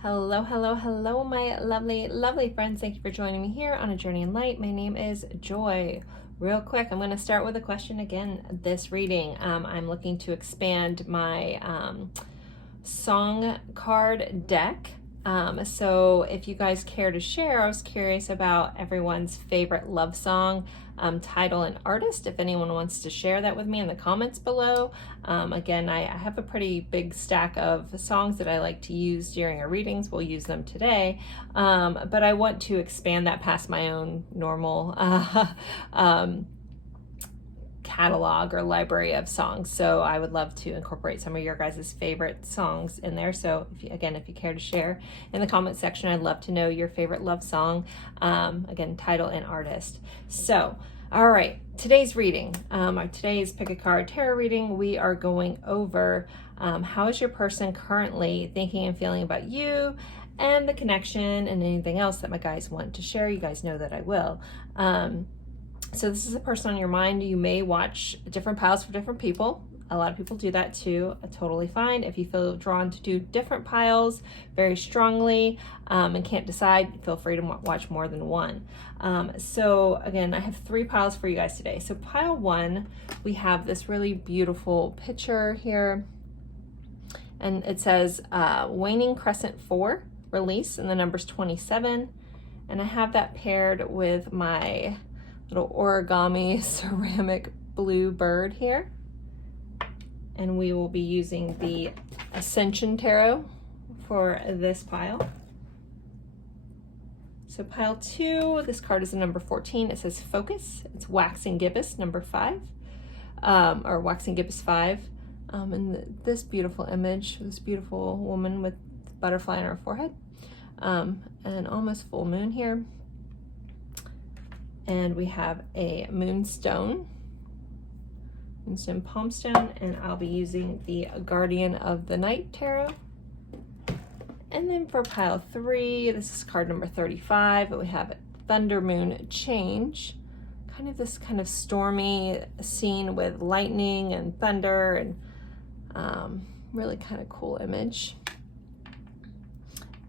Hello, hello, hello, my lovely, lovely friends. Thank you for joining me here on A Journey in Light. My name is Joy. Real quick, I'm going to start with a question again. This reading, I'm looking to expand my song card deck. So if you guys care to share, I was curious about everyone's favorite love song, title, and artist. If anyone wants to share that with me in the comments below. Again, I have a pretty big stack of songs that I like to use during our readings. We'll use them today, but I want to expand that past my own normal catalog or library of songs. So I would love to incorporate some of your guys' favorite songs in there. So if you care to share in the comment section, I'd love to know your favorite love song. Again, title and artist. So, all right, today's reading, today's pick a card tarot reading, we are going over how is your person currently thinking and feeling about you and the connection and anything else that my guys want to share. You guys know that I will. So this is a person on your mind. You may watch different piles for different people. A lot of people do that too. Totally fine. If you feel drawn to do different piles very strongly and can't decide, feel free to watch more than one. So again, I have 3 piles for you guys today. So pile 1, we have this really beautiful picture here. And it says Waning Crescent 4, release, and the number's 27. And I have that paired with my little origami ceramic blue bird here. And we will be using the Ascension Tarot for this pile. So pile 2, this card is the number 14. It says Focus. It's Waxing Gibbous, number 5, or Waxing Gibbous 5. And this beautiful image, this beautiful woman with butterfly on her forehead, and almost full moon here. And we have a moonstone palm stone, and I'll be using the Guardian of the Night Tarot. And then for pile 3, this is card number 35, we have Thunder Moon Change, this kind of stormy scene with lightning and thunder, and really kind of cool image.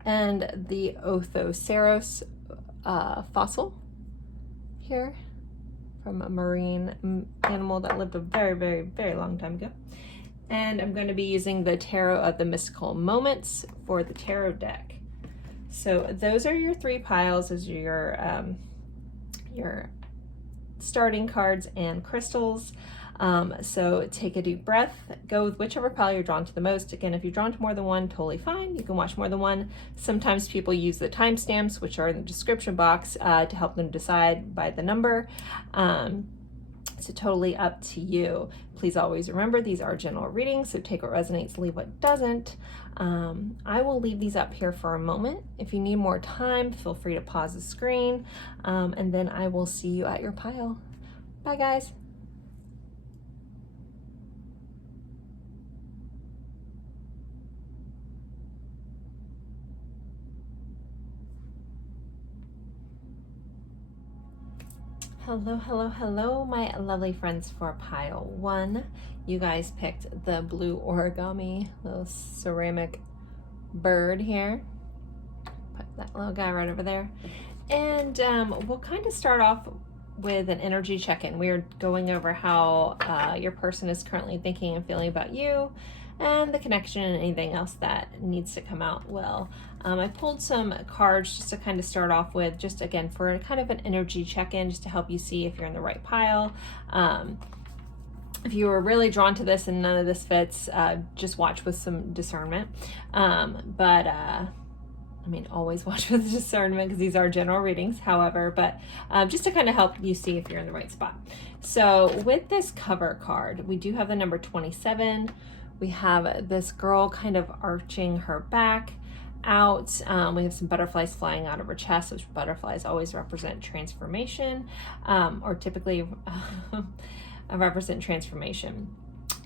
And the Othoceros fossil here from a marine animal that lived a very, very, very long time ago. And I'm going to be using the Tarot of the Mystical Moments for the tarot deck. So those are your 3 piles as your starting cards and crystals. So take a deep breath, go with whichever pile you're drawn to the most. Again, if you're drawn to more than one, totally fine. You can watch more than one. Sometimes people use the timestamps, which are in the description box, to help them decide by the number. So totally up to you. Please always remember these are general readings, so take what resonates, leave what doesn't. I will leave these up here for a moment. If you need more time, feel free to pause the screen, and then I will see you at your pile. Bye, guys. Hello, hello, hello, my lovely friends for pile 1. You guys picked the blue origami, little ceramic bird here. Put that little guy right over there. And we'll kind of start off with an energy check-in. We're going over how your person is currently thinking and feeling about you, and the connection and anything else that needs to come out well. I pulled some cards just to kind of start off with, just again for kind of an energy check-in, just to help you see if you're in the right pile. If you were really drawn to this and none of this fits, just watch with some discernment. Always watch with discernment because these are general readings, however, but just to kind of help you see if you're in the right spot. So with this cover card, we do have the number 27. We have this girl kind of arching her back out. We have some butterflies flying out of her chest, which butterflies always represent transformation, or typically represent transformation.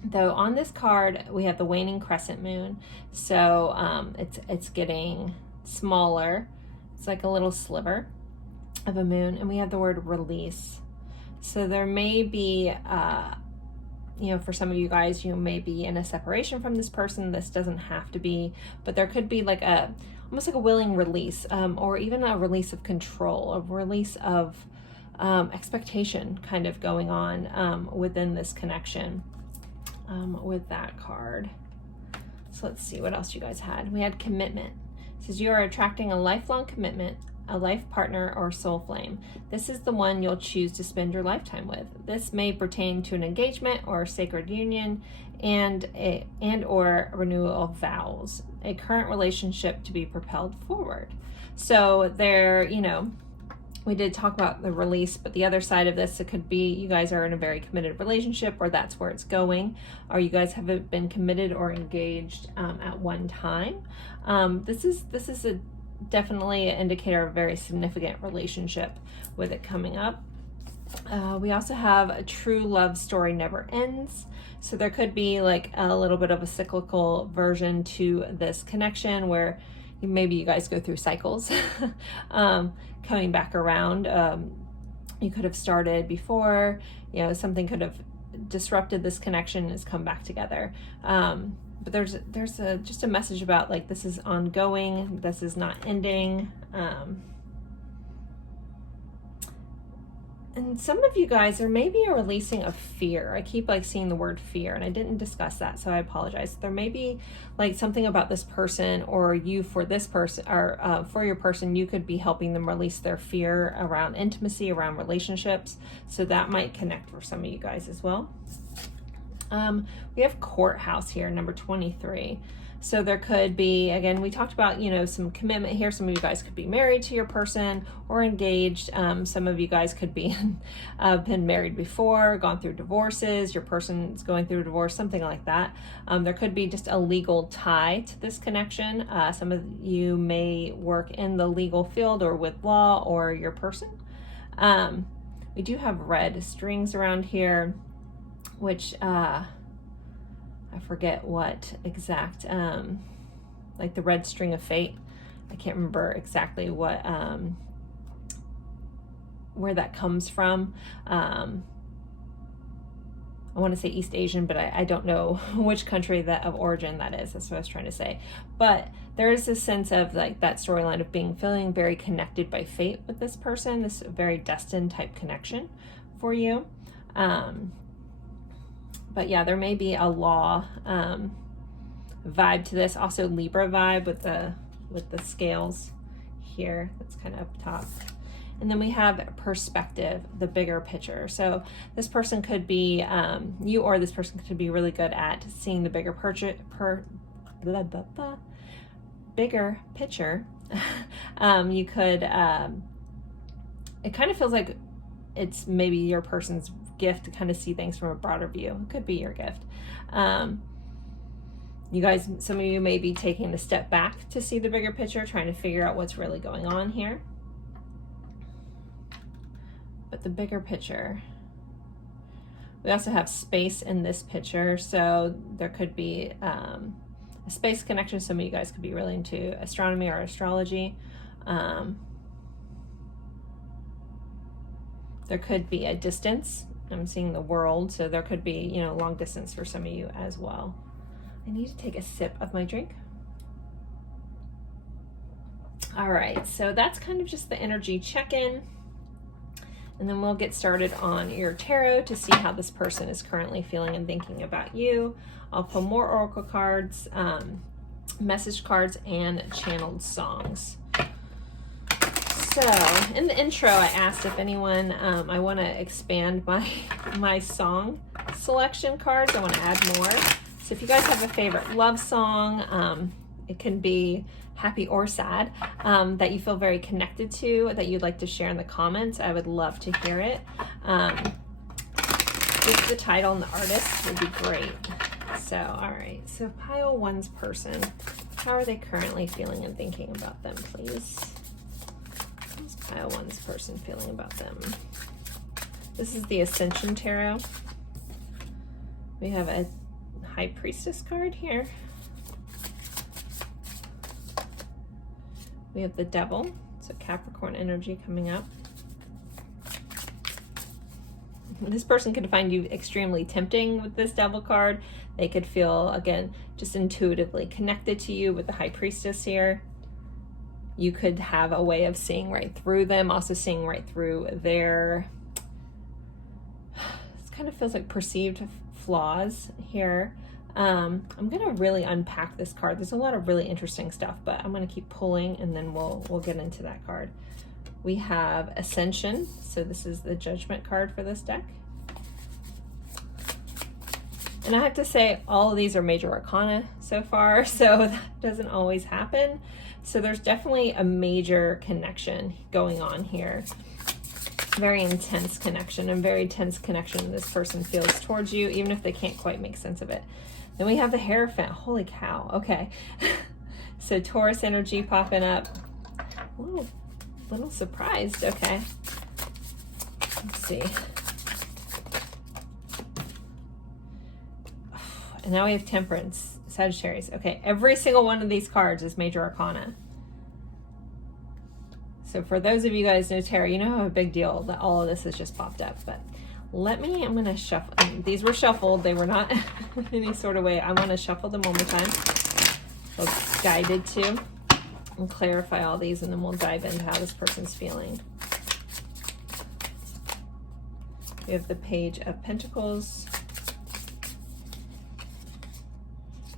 Though on this card, we have the waning crescent moon. So it's getting smaller. It's like a little sliver of a moon. And we have the word release. So there may be you know, for some of you guys, you may be in a separation from this person. This doesn't have to be, but there could be like almost like a willing release, or even a release of control, a release of expectation kind of going on within this connection with that card. So let's see what else you guys had. We had commitment. It says you are attracting a lifelong commitment, a life partner, or soul flame. This is the one you'll choose to spend your lifetime with. This may pertain to an engagement or sacred union and or renewal of vows, a current relationship to be propelled forward. So there, you know, we did talk about the release, but the other side of this, it could be you guys are in a very committed relationship, or that's where it's going, or you guys have been committed or engaged at one time. This is definitely an indicator of a very significant relationship with it coming up. We also have a true love story never ends. So there could be like a little bit of a cyclical version to this connection where maybe you guys go through cycles coming back around. You could have started before, you know, something could have disrupted this connection and has come back together. But there's just a message about like this is ongoing, this is not ending. And some of you guys, there may be a releasing of fear. I keep like seeing the word fear, and I didn't discuss that, so I apologize. There may be like something about this person, or you for this person, or for your person, you could be helping them release their fear around intimacy, around relationships. So that might connect for some of you guys as well. We have courthouse here, number 23. So there could be, again, we talked about, you know, some commitment here. Some of you guys could be married to your person or engaged. Some of you guys could be been married before, gone through divorces. Your person's going through a divorce, something like that. There could be just a legal tie to this connection. Some of you may work in the legal field or with law, or your person. We do have red strings around here, which I forget what exact, like the red string of fate. I can't remember exactly what, where that comes from. I want to say East Asian, but I don't know which country that of origin that is. That's what I was trying to say. But there is a sense of like that storyline of feeling very connected by fate with this person, this very destined type connection for you. But yeah, there may be a law vibe to this. Also Libra vibe with the scales here. That's kind of up top. And then we have perspective, the bigger picture. So this person could be, you or this person could be really good at seeing the bigger bigger picture. You could, it kind of feels like it's maybe your person's gift to kind of see things from a broader view. It could be your gift. You guys, some of you may be taking a step back to see the bigger picture, trying to figure out what's really going on here. But the bigger picture, we also have space in this picture. So there could be a space connection. Some of you guys could be really into astronomy or astrology. There could be a distance. I'm seeing the world, so there could be, you know, long distance for some of you as well. I need to take a sip of my drink. All right, so that's kind of just the energy check-in. And then we'll get started on your tarot to see how this person is currently feeling and thinking about you. I'll pull more oracle cards, message cards, and channeled songs. So in the intro, I asked if anyone, I want to expand my song selection cards. I want to add more. So if you guys have a favorite love song, it can be happy or sad, that you feel very connected to, that you'd like to share in the comments, I would love to hear it. Just the title and the artist would be great. So, all right. So pile one's person. How are they currently feeling and thinking about them, please? How's pile one's person feeling about them? This is the Ascension Tarot. We have a High Priestess card here. We have the Devil, so Capricorn energy coming up. This person could find you extremely tempting with this Devil card. They could feel, again, just intuitively connected to you with the High Priestess here. You could have a way of seeing right through them, also seeing right through their, this kind of feels like perceived flaws here. I'm going to really unpack this card. There's a lot of really interesting stuff, but I'm going to keep pulling and then we'll get into that card. We have Ascension. So this is the Judgment card for this deck. And I have to say, all of these are major arcana so far, so that doesn't always happen. So there's definitely a major connection going on here. Very intense connection, and very tense connection this person feels towards you, even if they can't quite make sense of it. Then we have the Hierophant. Holy cow. Okay. So Taurus energy popping up. A little surprised. Okay. Let's see. And now we have Temperance, Sagittarius. Okay, every single one of these cards is major arcana. So for those of you guys who know tarot, you know how a big deal that all of this has just popped up. But I'm going to shuffle. These were shuffled. They were not in any sort of way. I want to shuffle them one more time. So guided to. And clarify all these, and then we'll dive into how this person's feeling. We have the Page of Pentacles.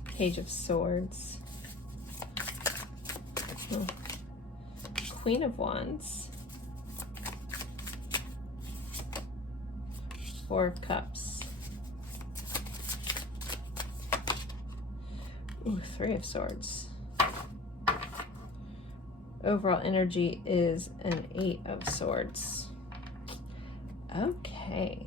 Page of Swords. Queen of Wands. Four of Cups. Ooh, Three of Swords. Overall energy is an Eight of Swords. Okay.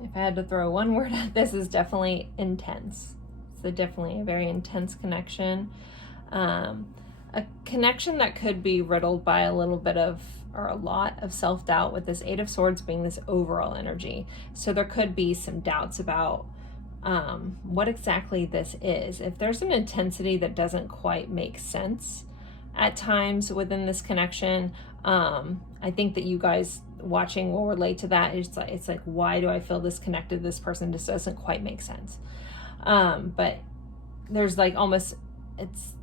If I had to throw one word at this, is definitely intense. So definitely a very intense connection. A connection that could be riddled by a little bit of, or a lot of self-doubt, with this Eight of Swords being this overall energy. So there could be some doubts about what exactly this is. If there's an intensity that doesn't quite make sense at times within this connection, I think that you guys watching will relate to that. It's like, why do I feel disconnected? This person just doesn't quite make sense. But there's like almost, it's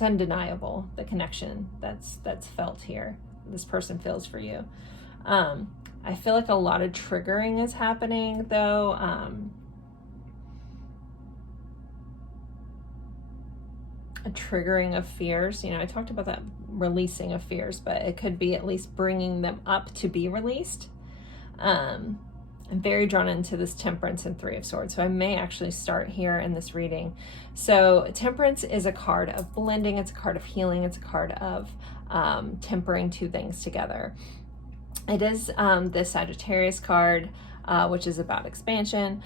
undeniable, the connection that's felt here. This person feels for you. I feel like a lot of triggering is happening though. A triggering of fears. You know, I talked about that releasing of fears, but it could be at least bringing them up to be released. I'm very drawn into this Temperance and Three of Swords, so I may actually start here in this reading. So Temperance is a card of blending, it's a card of healing, it's a card of tempering two things together. It is the Sagittarius card, which is about expansion.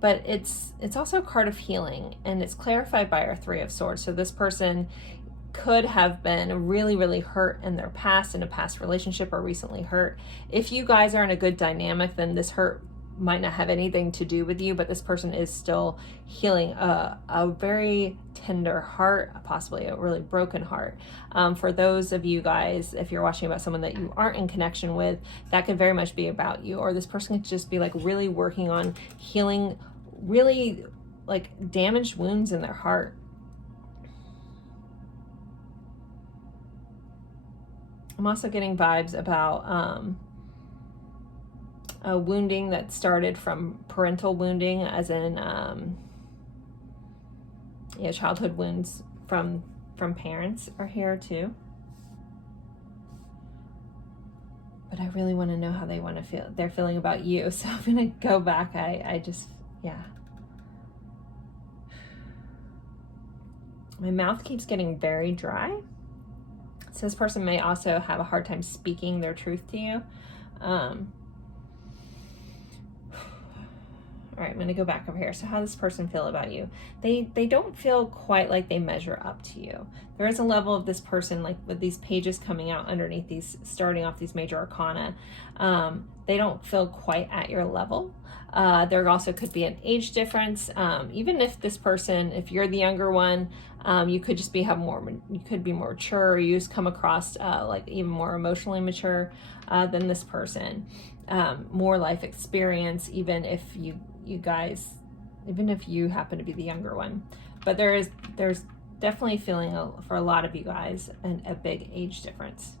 But it's also a card of healing, and it's clarified by our Three of Swords. So this person could have been really, really hurt in their past, in a past relationship, or recently hurt. If you guys are in a good dynamic, then this hurt might not have anything to do with you, but this person is still healing a very tender heart, possibly a really broken heart. For those of you guys, if you're watching about someone that you aren't in connection with, that could very much be about you, or this person could just be like really working on healing really like damaged wounds in their heart. I'm also getting vibes about a wounding that started from parental wounding, as in childhood wounds from parents are here too. But I really want to know how they want to feel, they're feeling about you. So I'm gonna go back. My mouth keeps getting very dry. So this person may also have a hard time speaking their truth to you. All All right, I'm going to go back over here. So how does this person feel about you? They don't feel quite like they measure up to you. There is a level of this person, like with these pages coming out underneath these, starting off these major arcana, they don't feel quite at your level. There also could be an age difference. Even if this person, if you're the younger one, you could just be you could be more mature, or you just come across like even more emotionally mature than this person. More life experience, even if you guys, even if you happen to be the younger one. But there's definitely feeling for a lot of you guys a big age difference.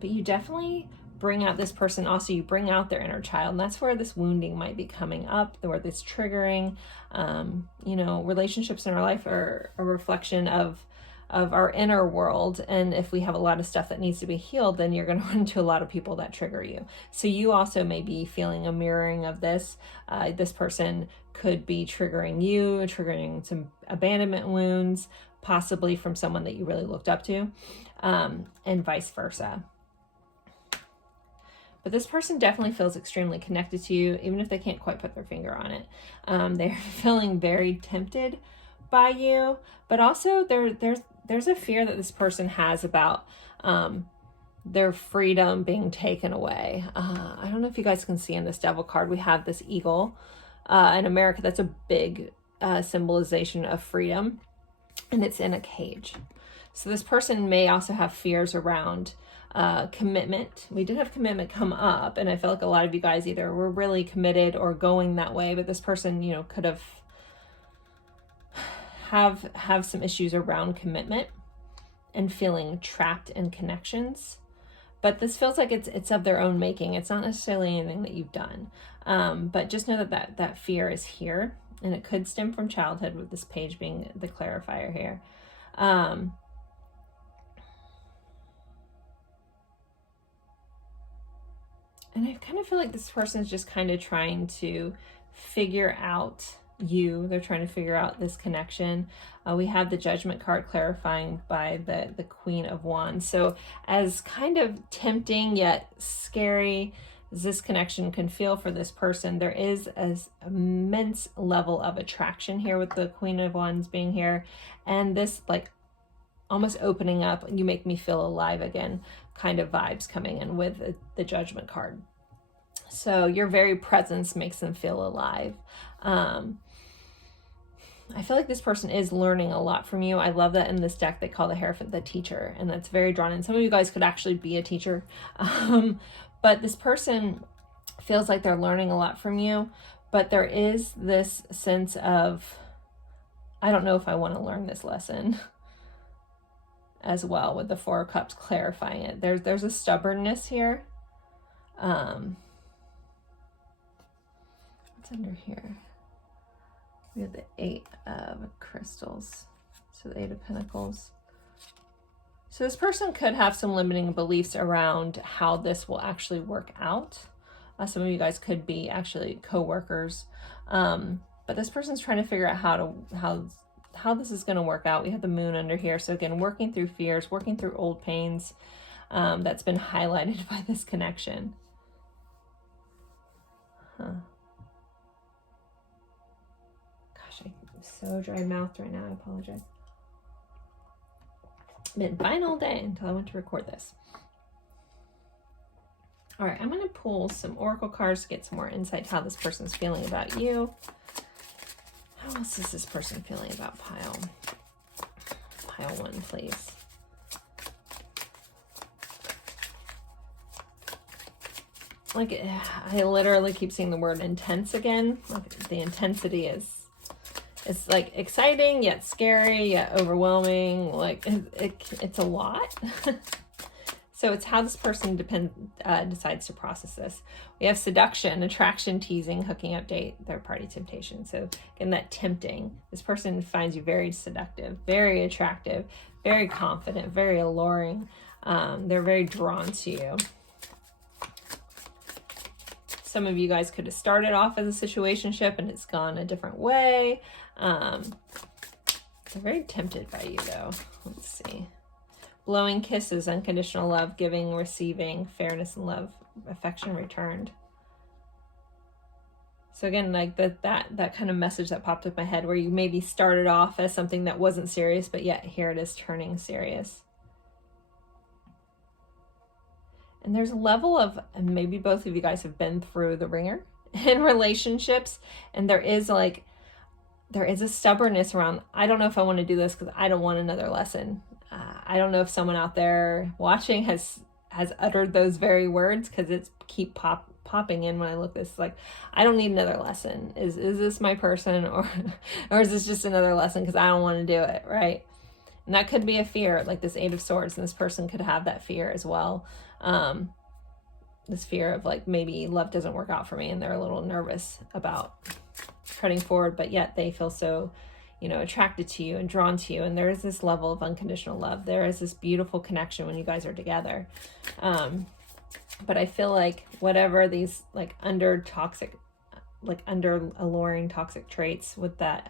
But you definitely bring out this person. Also, you bring out their inner child, and that's where this wounding might be coming up, where this triggering, you know, relationships in our life are a reflection of our inner world. And if we have a lot of stuff that needs to be healed, then you're going to run into a lot of people that trigger you. So you also may be feeling a mirroring of this. This person could be triggering you, triggering some abandonment wounds, possibly from someone that you really looked up to, and vice versa. But this person definitely feels extremely connected to you, even if they can't quite put their finger on it. They're feeling very tempted by you, but also there's a fear that this person has about their freedom being taken away. I don't know if you guys can see in this Devil card, we have this eagle. In America, that's a big symbolization of freedom, and it's in a cage. So this person may also have fears around commitment. We did have commitment come up, and I feel like a lot of you guys either were really committed or going that way, but this person, you know, could have some issues around commitment and feeling trapped in connections. But this feels like it's of their own making. It's not necessarily anything that you've done. But just know that fear is here, and it could stem from childhood, with this page being the clarifier here. And I kind of feel like this person is just kind of trying to figure out you. They're trying to figure out this connection. We have the Judgment card clarifying by the Queen of Wands. So as kind of tempting yet scary as this connection can feel for this person, there is an immense level of attraction here with the Queen of Wands being here, and this like almost opening up, you make me feel alive again kind of vibes coming in with the Judgment card. So your very presence makes them feel alive. I feel like this person is learning a lot from you. I love that in this deck they call the Hierophant the teacher, and that's very drawn in. Some of you guys could actually be a teacher. But this person feels like they're learning a lot from you, but there is this sense of, I don't know if I want to learn this lesson as well, with the Four of Cups clarifying it. There's a stubbornness here. What's under here? We have the Eight of Crystals. So the Eight of Pentacles. So this person could have some limiting beliefs around how this will actually work out. Some of you guys could be actually co-workers. But this person's trying to figure out how this is going to work out. We have the Moon under here. So again, working through fears, working through old pains, that's been highlighted by this connection. Gosh, I'm so dry-mouthed right now. I apologize. Been fine all day until I went to record this. All right, I'm going to pull some oracle cards to get some more insight to how this person's feeling about you. How else is this person feeling about pile 1, please? Like, I literally keep seeing the word intense again. Like, the intensity is like exciting yet scary yet overwhelming. Like it's a lot. So it's how this person decides to process this. We have seduction, attraction, teasing, hooking up, date, third party temptation. So again, that tempting. This person finds you very seductive, very attractive, very confident, very alluring. They're very drawn to you. Some of you guys could have started off as a situationship and it's gone a different way. They're very tempted by you though. Let's see. Blowing kisses, unconditional love, giving, receiving, fairness and love, affection returned. So again, like that kind of message that popped up in my head, where you maybe started off as something that wasn't serious, but yet here it is turning serious. And there's a level of, and maybe both of you guys have been through the ringer in relationships, and there is a stubbornness around, I don't know if I want to do this because I don't want another lesson. I don't know if someone out there watching has uttered those very words, because it's keep popping in when I look this, like, I don't need another lesson. Is this my person, or is this just another lesson because I don't want to do it, right? And that could be a fear, like this Eight of Swords, and this person could have that fear as well. This fear of like, maybe love doesn't work out for me, and they're a little nervous about treading forward, but yet they feel so, you know, attracted to you and drawn to you. And there is this level of unconditional love. There is this beautiful connection when you guys are together. But I feel like whatever these like under alluring toxic traits with that,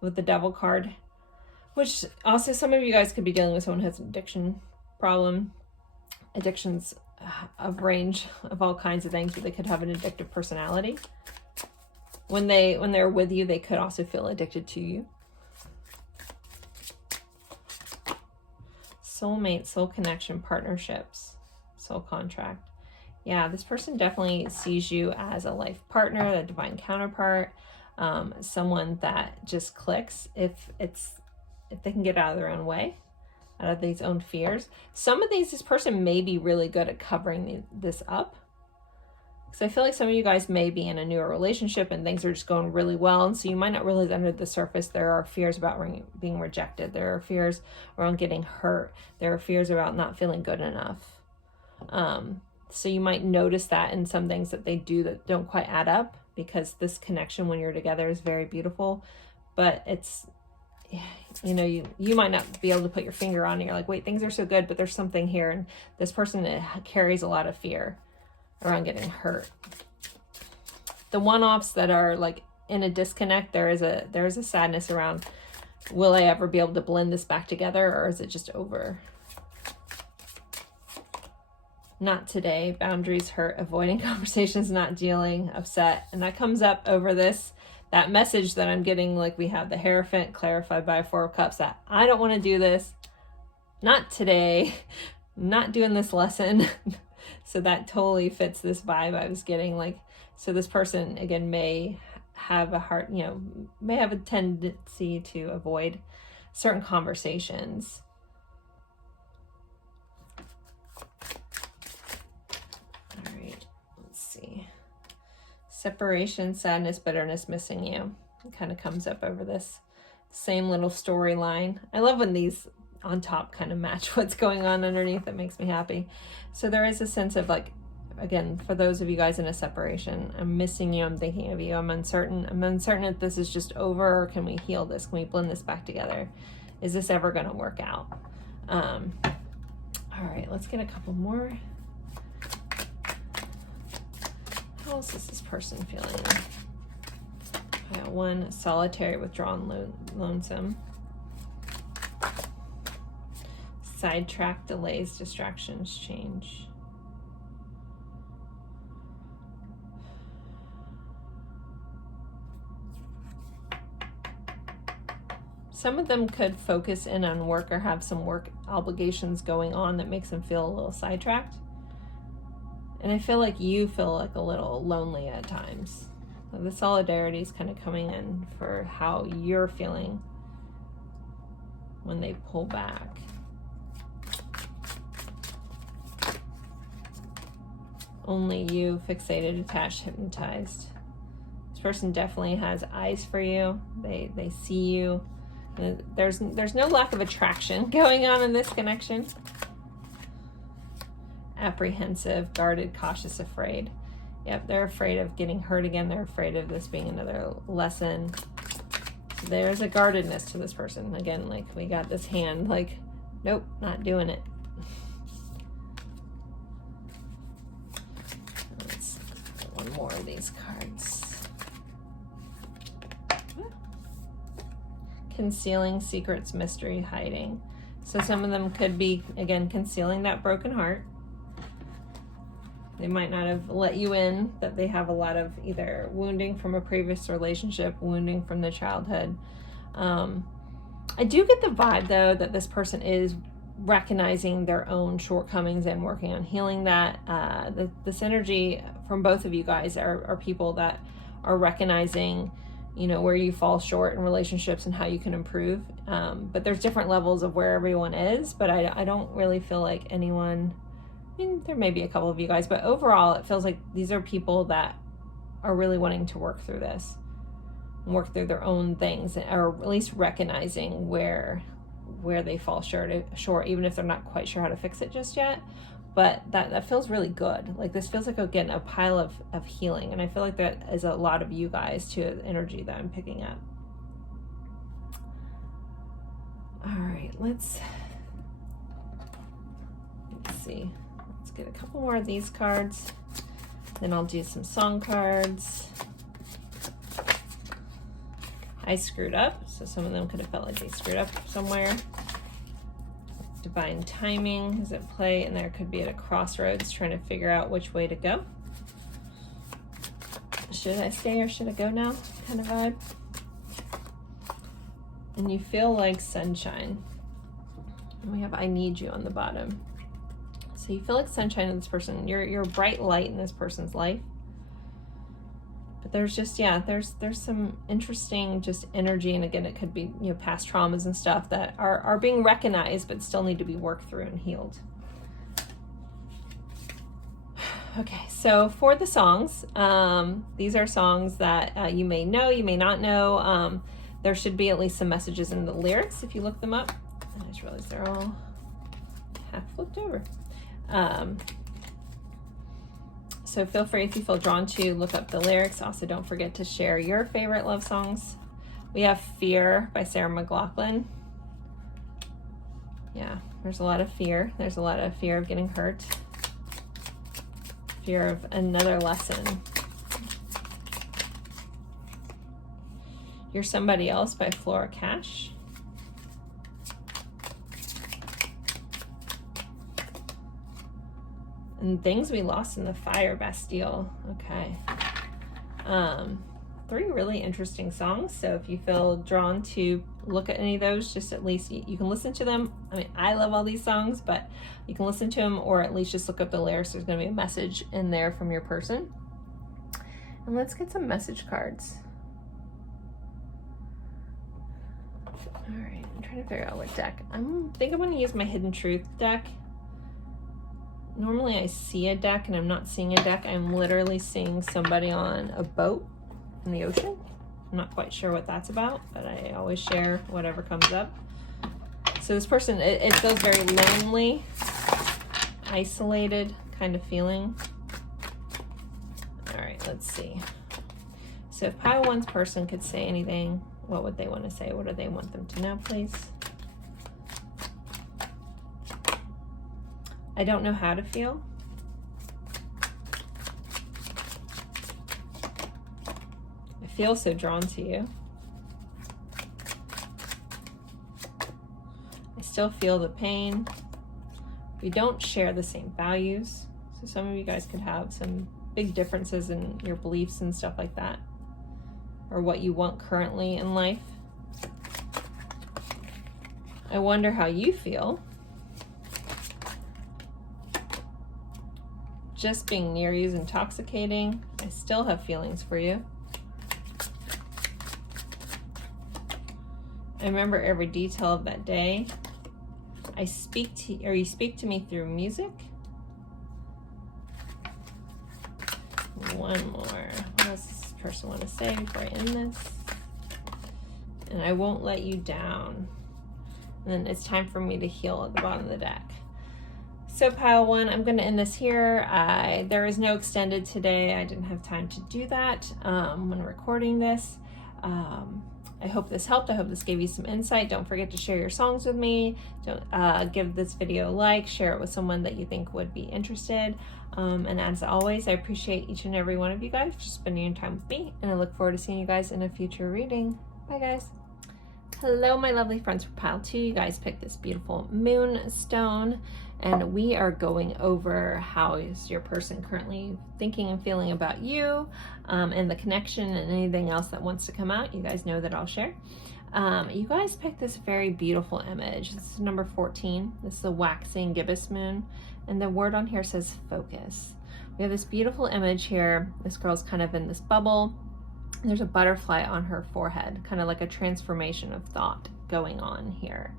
with the Devil card, which also some of you guys could be dealing with someone who has an addiction problem, addictions of range of all kinds of things, but they could have an addictive personality. When they're with you, they could also feel addicted to you. Soulmate, soul connection, partnerships, soul contract. Yeah, this person definitely sees you as a life partner, a divine counterpart, someone that just clicks if they can get out of their own way, out of these own fears. Some of this person may be really good at covering this up. So I feel like some of you guys may be in a newer relationship and things are just going really well. And so you might not realize under the surface there are fears about being rejected. There are fears around getting hurt. There are fears about not feeling good enough. So you might notice that in some things that they do that don't quite add up, because this connection when you're together is very beautiful. But it's, you know, you might not be able to put your finger on it. You're like, wait, things are so good, but there's something here. And this person carries a lot of fear around getting hurt. The one-offs that are like in a disconnect, there is a sadness around, will I ever be able to blend this back together, or is it just over? Not today. Boundaries hurt, avoiding conversations, not dealing, upset. And that comes up over that message that I'm getting, like we have the Hierophant clarified by Four of Cups, that I don't want to do this. Not today. Not doing this lesson. So that totally fits this vibe I was getting. Like, so this person, again, may have a heart, you know, may have a tendency to avoid certain conversations. All right, let's see. Separation, sadness, bitterness, missing you. It kind of comes up over this same little storyline. I love when these on top kind of match what's going on underneath. It makes me happy. So there is a sense of like, again, for those of you guys in a separation, I'm missing you, I'm thinking of you, I'm uncertain if this is just over, or can we heal this? Can we blend this back together? Is this ever going to work out? All right, let's get a couple more. How else is this person feeling? I got one, solitary, withdrawn, lonesome. Sidetrack, delays, distractions, change. Some of them could focus in on work or have some work obligations going on that makes them feel a little sidetracked. And I feel like you feel like a little lonely at times. The solidarity is kind of coming in for how you're feeling when they pull back. Only you, fixated, attached, hypnotized. This person definitely has eyes for you. They see you. There's no lack of attraction going on in this connection. Apprehensive, guarded, cautious, afraid. Yep, they're afraid of getting hurt again. They're afraid of this being another lesson. There's a guardedness to this person. Again, like we got this hand, like, nope, not doing it. Let's get one more of these cards. Concealing secrets, mystery, hiding. So some of them could be, again, concealing that broken heart. They might not have let you in, that they have a lot of either wounding from a previous relationship, wounding from the childhood. I do get the vibe, though, that this person is recognizing their own shortcomings and working on healing that. This energy from both of you guys are people that are recognizing, you know, where you fall short in relationships and how you can improve. But there's different levels of where everyone is, but I don't really feel like anyone, I mean, there may be a couple of you guys, but overall it feels like these are people that are really wanting to work through this, work through their own things, or at least recognizing where they fall short, even if they're not quite sure how to fix it just yet. But that feels really good. Like, this feels like, again, a pile of healing. And I feel like that is a lot of you guys too, the energy that I'm picking up. All right, let's see. Let's get a couple more of these cards. Then I'll do some song cards. I screwed up, so some of them could have felt like they screwed up somewhere. Divine timing is at play, and there could be at a crossroads trying to figure out which way to go. Should I stay or should I go now? Kind of vibe. And you feel like sunshine. And we have I need you on the bottom. So you feel like sunshine in this person. You're a bright light in this person's life. But there's just, yeah, there's some interesting just energy, and again, it could be, you know, past traumas and stuff that are being recognized but still need to be worked through and healed. Okay, so for the songs, these are songs that you may know, you may not know. There should be at least some messages in the lyrics if you look them up. I just realized they're all half flipped over. So feel free, if you feel drawn to, look up the lyrics. Also, don't forget to share your favorite love songs. We have Fear by Sarah McLachlan. Yeah, there's a lot of fear. There's a lot of fear of getting hurt. Fear of another lesson. You're Somebody Else by Flora Cash. And Things We Lost in the Fire, Bastille. Okay. 3 really interesting songs. So if you feel drawn to look at any of those, just at least you can listen to them. I mean, I love all these songs, but you can listen to them, or at least just look up the lyrics. There's going to be a message in there from your person. And let's get some message cards. All right, I'm trying to figure out what deck. I think I'm going to use my Hidden Truth deck. Normally I see a deck, and I'm not seeing a deck. I'm literally seeing somebody on a boat in the ocean. I'm not quite sure what that's about, but I always share whatever comes up. So this person, it feels very lonely, isolated kind of feeling. All right, let's see. So if Pile 1's person could say anything, what would they want to say? What do they want them to know, please? I don't know how to feel. I feel so drawn to you. I still feel the pain. We don't share the same values. So some of you guys could have some big differences in your beliefs and stuff like that, or what you want currently in life. I wonder how you feel. Just being near you is intoxicating. I still have feelings for you. I remember every detail of that day. You speak to me through music. One more. What does this person want to say before I end this? And I won't let you down. And then it's time for me to heal at the bottom of the deck. So Pile 1, I'm going to end this here. There is no extended today. I didn't have time to do that when recording this. I hope this helped. I hope this gave you some insight. Don't forget to share your songs with me. Don't give this video a like. Share it with someone that you think would be interested. And as always, I appreciate each and every one of you guys for spending your time with me. And I look forward to seeing you guys in a future reading. Bye, guys. Hello, my lovely friends for pile 2. You guys picked this beautiful moonstone, and we are going over how is your person currently thinking and feeling about you, and the connection and anything else that wants to come out. You guys know that I'll share. You guys picked this very beautiful image. This is number 14. This is a waxing gibbous moon, and the word on here says focus. We have this beautiful image here. This girl's kind of in this bubble. There's a butterfly on her forehead, kind of like a transformation of thought going on here.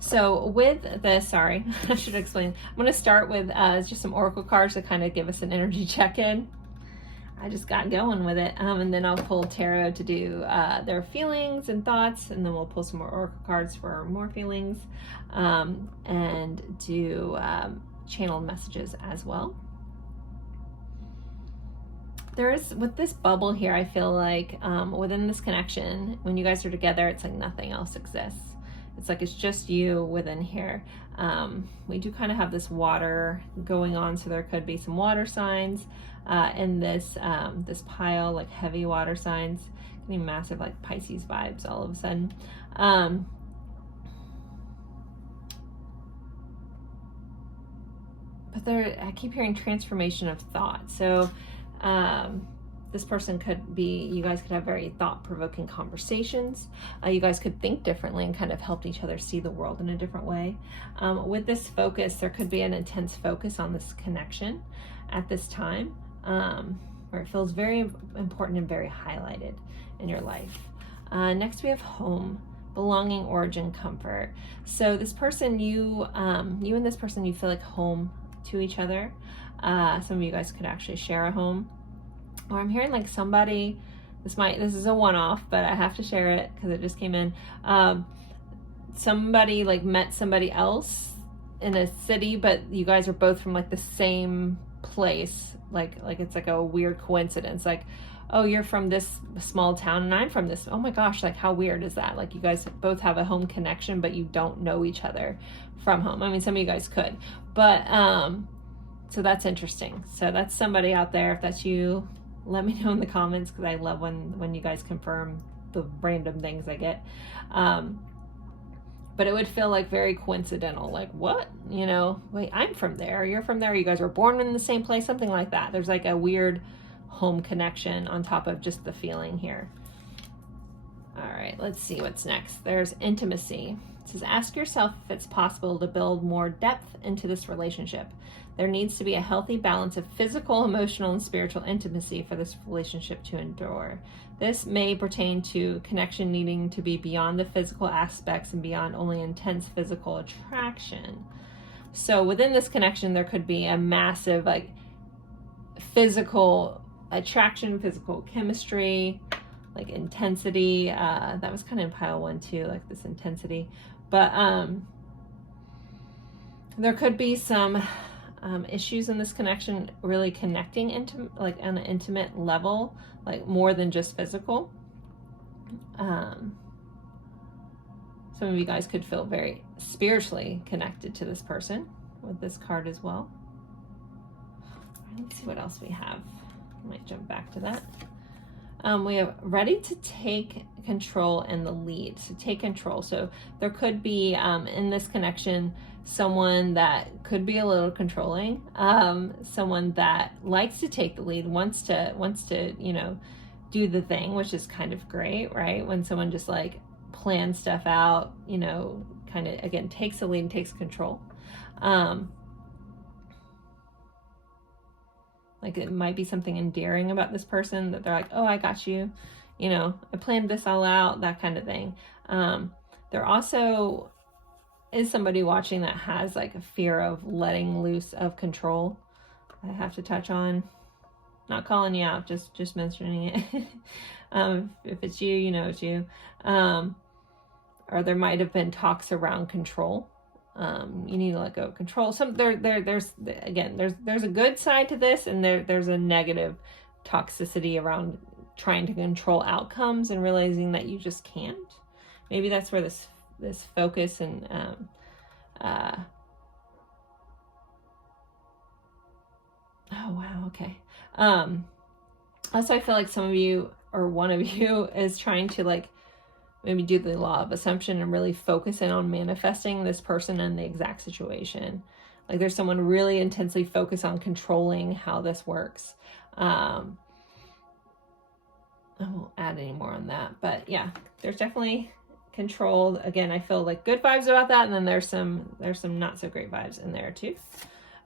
So with this, sorry, I should explain. I'm going to start with just some oracle cards to kind of give us an energy check-in. I just got going with it, and then I'll pull tarot to do their feelings and thoughts, and then we'll pull some more oracle cards for more feelings, and do channeled messages as well. There's, with this bubble here, I feel like within this connection, when you guys are together, it's like nothing else exists. It's like it's just you within here. We do kind of have this water going on, so there could be some water signs in this this pile, like heavy water signs. Getting massive like Pisces vibes all of a sudden. But there, I keep hearing transformation of thought. So this person could be, you guys could have very thought-provoking conversations. You guys could think differently and kind of help each other see the world in a different way. With this focus, there could be an intense focus on this connection at this time, where it feels very important and very highlighted in your life. Next, we have home, belonging, origin, comfort. So this person, you and this person, you feel like home to each other. Some of you guys could actually share a home, or I'm hearing like somebody, this is a one-off, but I have to share it because it just came in. Somebody like met somebody else in a city, but you guys are both from like the same place. Like it's like a weird coincidence. Like, oh, you're from this small town and I'm from this. Oh my gosh, like how weird is that? Like you guys both have a home connection, but you don't know each other from home. I mean, some of you guys could, but so that's interesting. So that's somebody out there. If that's you, let me know in the comments, because I love when you guys confirm the random things I get. But it would feel like very coincidental. Like, what? You know, wait, I'm from there. You're from there. You guys were born in the same place. Something like that. There's like a weird home connection on top of just the feeling here. All right, let's see what's next. There's intimacy. It says, ask yourself if it's possible to build more depth into this relationship. There needs to be a healthy balance of physical, emotional, and spiritual intimacy for this relationship to endure. This may pertain to connection needing to be beyond the physical aspects and beyond only intense physical attraction. So within this connection, there could be a massive like physical attraction, physical chemistry, like intensity. That was kind of in pile 1 too, like this intensity. But there could be some issues in this connection, really connecting into like on an intimate level, like more than just physical. Some of you guys could feel very spiritually connected to this person with this card as well. Let's see what else we have. I might jump back to that. We have ready to take control and the lead. So take control. So there could be in this connection someone that could be a little controlling, someone that likes to take the lead, wants to you know, do the thing, which is kind of great, right? When someone just like plans stuff out, you know, kind of again takes the lead and takes control. Like it might be something endearing about this person that they're like, oh, I got you, you know, I planned this all out, that kind of thing. There also is somebody watching that has like a fear of letting loose of control. I have to touch on, not calling you out, just mentioning it. If it's you, you know it's you. Or there might have been talks around control. You need to let go of control. There's a good side to this, and there's a negative toxicity around trying to control outcomes and realizing that you just can't. Maybe that's where this focus and oh wow, okay. Also, I feel like some of you or one of you is trying to like maybe do the law of assumption and really focus in on manifesting this person in the exact situation. Like there's someone really intensely focused on controlling how this works. I won't add any more on that, but yeah, there's definitely control. Again, I feel like good vibes about that, and then there's some not so great vibes in there too.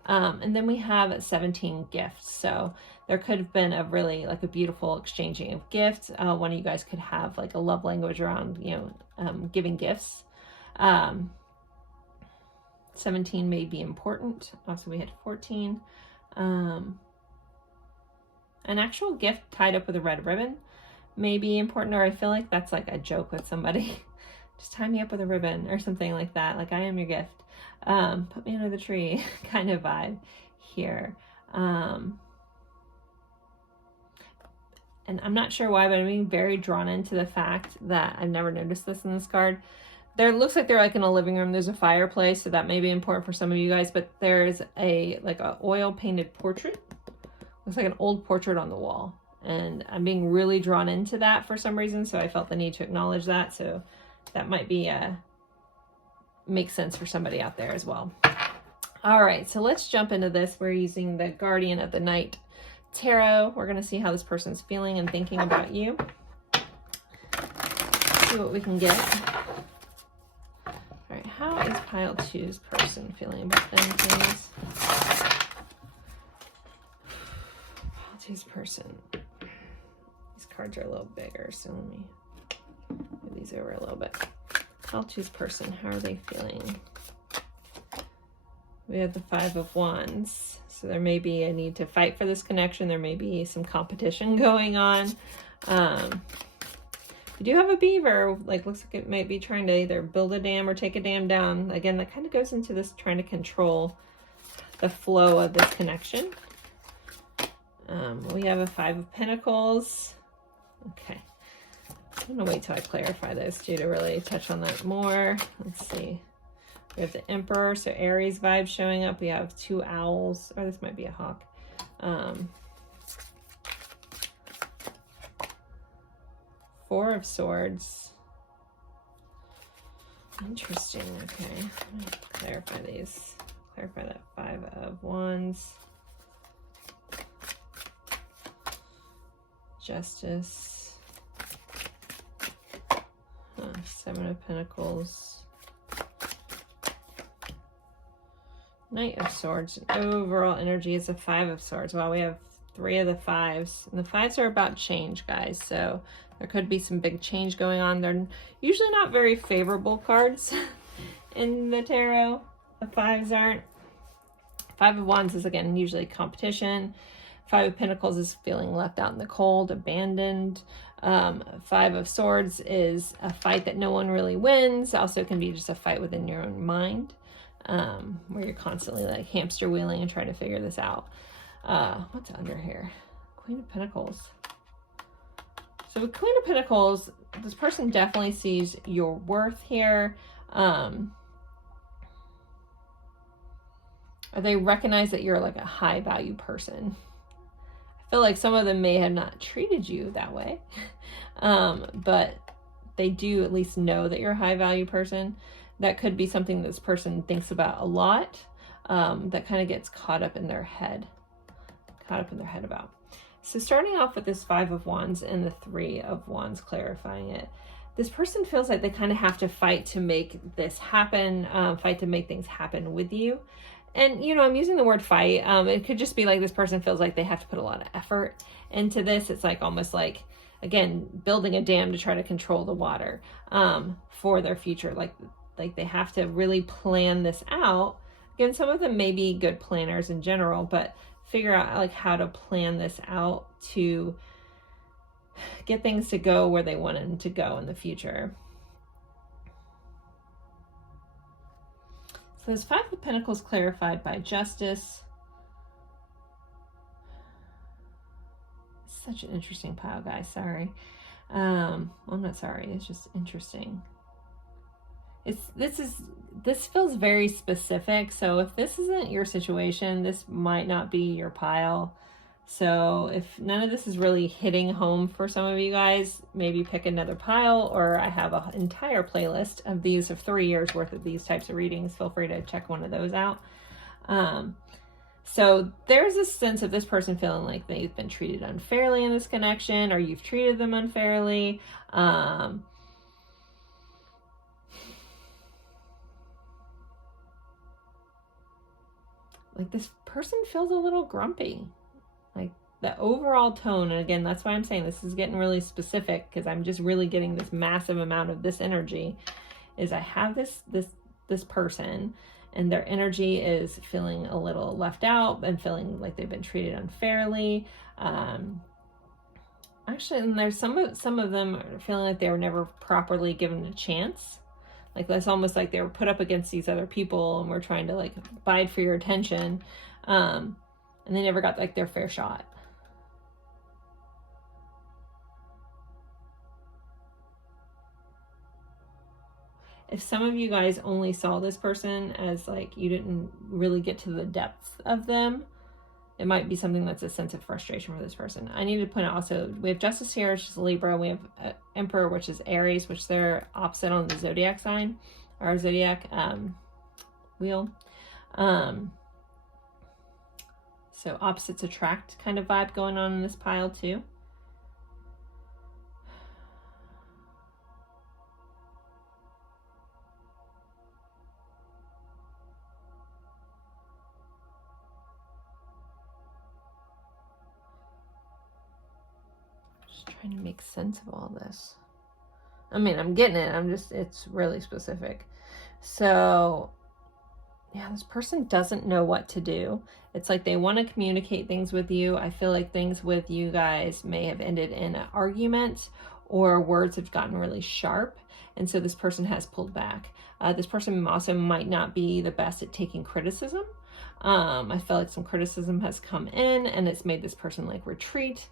And then we have 17 gifts. So there could have been a really like a beautiful exchanging of gifts. One of you guys could have like a love language around, giving gifts. 17 may be important. Also, we had 14. An actual gift tied up with a red ribbon may be important, or I feel like that's like a joke with somebody. Just tie me up with a ribbon or something like that. Like, I am your gift. Put me under the tree kind of vibe here. And I'm not sure why, but I'm being very drawn into the fact that I've never noticed this in this card. There looks like they're like in a living room. There's a fireplace, so that may be important for some of you guys, but there's a oil painted portrait. Looks like an old portrait on the wall. And I'm being really drawn into that for some reason, so I felt the need to acknowledge that. So that might be makes sense for somebody out there as well. All right, so let's jump into this. We're using the Guardian of the Night Tarot. We're going to see how this person's feeling and thinking about you. See what we can get. All right, how is pile 2's person feeling about them, please? Pile 2's person. These cards are a little bigger, so let me move these over a little bit. Pile 2's person, how are they feeling? We have the 5 of Wands. So there may be a need to fight for this connection. There may be some competition going on. We do have a beaver. Like, looks like it might be trying to either build a dam or take a dam down. Again, that kind of goes into this trying to control the flow of this connection. We have a 5 of Pentacles. Okay. I'm going to wait till I clarify those two to really touch on that more. Let's see. We have the Emperor, so Aries vibes showing up. We have 2 owls, or this might be a hawk. 4 of Swords. Interesting. Okay, I'm going to clarify these. Clarify that 5 of Wands. Justice. 7 of Pentacles. Knight of Swords. Overall energy is a 5 of Swords. Wow, we have 3 of the 5s. And the 5s are about change, guys. So there could be some big change going on. They're usually not very favorable cards in the tarot. The 5s aren't. 5 of Wands is, again, usually competition. 5 of Pentacles is feeling left out in the cold, abandoned. 5 of Swords is a fight that no one really wins. Also can be just a fight within your own mind, where you're constantly like hamster wheeling and trying to figure this out. What's under here? Queen of Pentacles. So with Queen of Pentacles, this person definitely sees your worth here. Or they recognize that you're like a high value person. I feel like some of them may have not treated you that way, but they do at least know that you're a high value person. That could be something this person thinks about a lot, that kind of gets caught up in their head about. So starting off with this 5 of Wands and the 3 of Wands, clarifying it. This person feels like they kind of have to fight to make this happen, fight to make things happen with you. And, I'm using the word fight. It could just be like this person feels like they have to put a lot of effort into this. It's like almost like, again, building a dam to try to control the water for their future. Like they have to really plan this out. Again, some of them may be good planners in general, but figure out like how to plan this out to get things to go where they want them to go in the future. So there's 5 of Pentacles clarified by Justice. Such an interesting pile, guys. Sorry. I'm not sorry. It's just interesting. This feels very specific. So if this isn't your situation, this might not be your pile. So if none of this is really hitting home for some of you guys, maybe pick another pile, or I have an entire playlist of these of 3 years worth of these types of readings. Feel free to check one of those out. So there's a sense of this person feeling like they've been treated unfairly in this connection, or you've treated them unfairly. Like this person feels a little grumpy. Like the overall tone, and again, that's why I'm saying this is getting really specific, because I'm just really getting this massive amount of this energy, is I have this person, and their energy is feeling a little left out and feeling like they've been treated unfairly. Actually, and there's some of them are feeling like they were never properly given a chance. Like that's almost like they were put up against these other people and were trying to like bide for your attention. And they never got like their fair shot. If some of you guys only saw this person as like you didn't really get to the depth of them, it might be something that's a sense of frustration for this person. I need to point out also, we have Justice here, which is Libra. We have Emperor, which is Aries, which they're opposite on the zodiac sign, our zodiac wheel. So opposites attract kind of vibe going on in this pile too. Trying to make sense of all this. I mean, I'm getting it. It's really specific. So, yeah, this person doesn't know what to do. It's like they want to communicate things with you. I feel like things with you guys may have ended in an argument, or words have gotten really sharp. And so this person has pulled back. This person also might not be the best at taking criticism. I feel like some criticism has come in and it's made this person like retreat.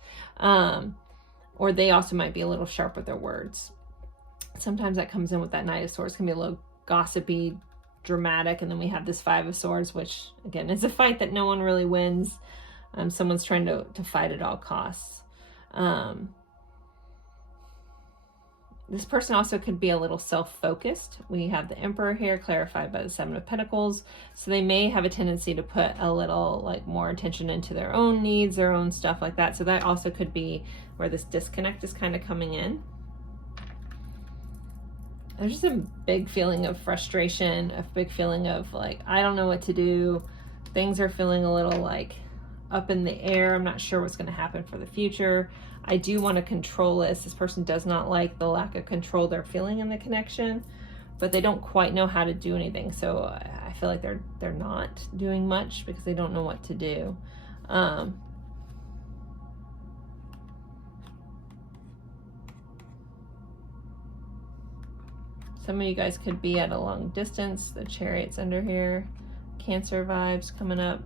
Or they also might be a little sharp with their words. Sometimes that comes in with that Knight of Swords. It can be a little gossipy, dramatic, and then we have this Five of Swords, which again is a fight that no one really wins. Someone's trying to fight at all costs. This person also could be a little self-focused. We have the Emperor here, clarified by the Seven of Pentacles. So they may have a tendency to put a little like more attention into their own needs, their own stuff like that. So that also could be where this disconnect is kind of coming in. There's just a big feeling of frustration, a big feeling of like, I don't know what to do. Things are feeling a little like up in the air. I'm not sure what's going to happen for the future. I do want to control this. This person does not like the lack of control they're feeling in the connection, but they don't quite know how to do anything. So I feel like they're not doing much because they don't know what to do. Some of you guys could be at a long distance. The Chariot's under here. Cancer vibes coming up.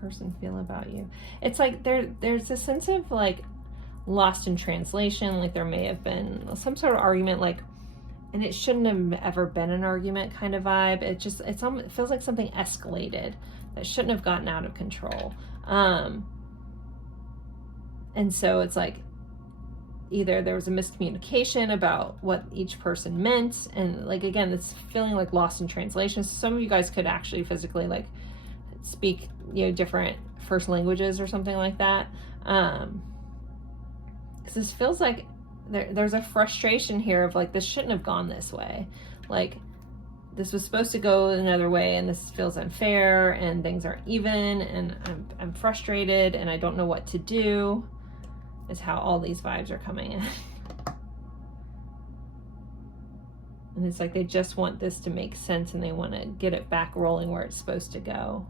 Person feel about you? It's like there's a sense of like lost in translation, like there may have been some sort of argument, like, and it shouldn't have ever been an argument kind of vibe. It feels like something escalated that shouldn't have gotten out of control. And so it's like either there was a miscommunication about what each person meant, and like again, it's feeling like lost in translation. So some of you guys could actually physically like speak, you know, different first languages or something like that, because this feels like there's a frustration here of like, this shouldn't have gone this way, like this was supposed to go another way, and this feels unfair, and things aren't even, and I'm frustrated, and I don't know what to do, is how all these vibes are coming in. And it's like they just want this to make sense, and they want to get it back rolling where it's supposed to go.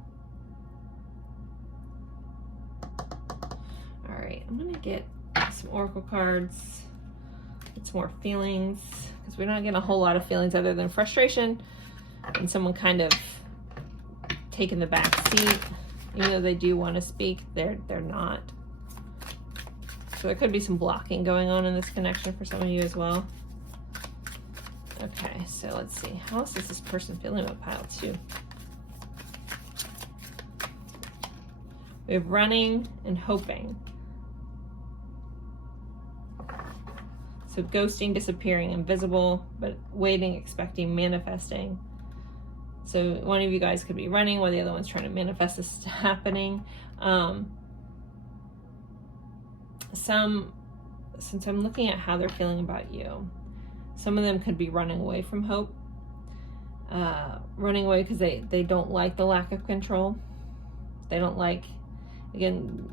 I'm gonna get some oracle cards, get some more feelings, because we're not getting a whole lot of feelings other than frustration and someone kind of taking the back seat. Even though they do want to speak, they're not. So there could be some blocking going on in this connection for some of you as well. Okay, so let's see. How else is this person feeling about pile 2? We have running and hoping. So ghosting, disappearing, invisible, but waiting, expecting, manifesting. So one of you guys could be running while the other one's trying to manifest this happening. Since I'm looking at how they're feeling about you, some of them could be running away from hope. Running away because they don't like the lack of control. They don't like, again,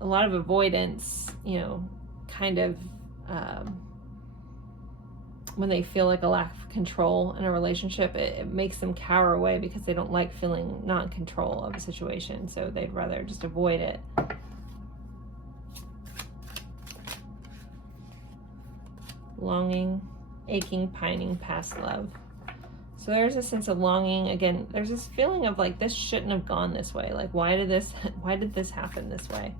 a lot of avoidance, you know, kind of when they feel like a lack of control in a relationship, it makes them cower away because they don't like feeling not in control of a situation. So they'd rather just avoid it. Longing, aching, pining, past love. So there's a sense of longing. Again, there's this feeling of like, this shouldn't have gone this way. Like, why did this happen this way?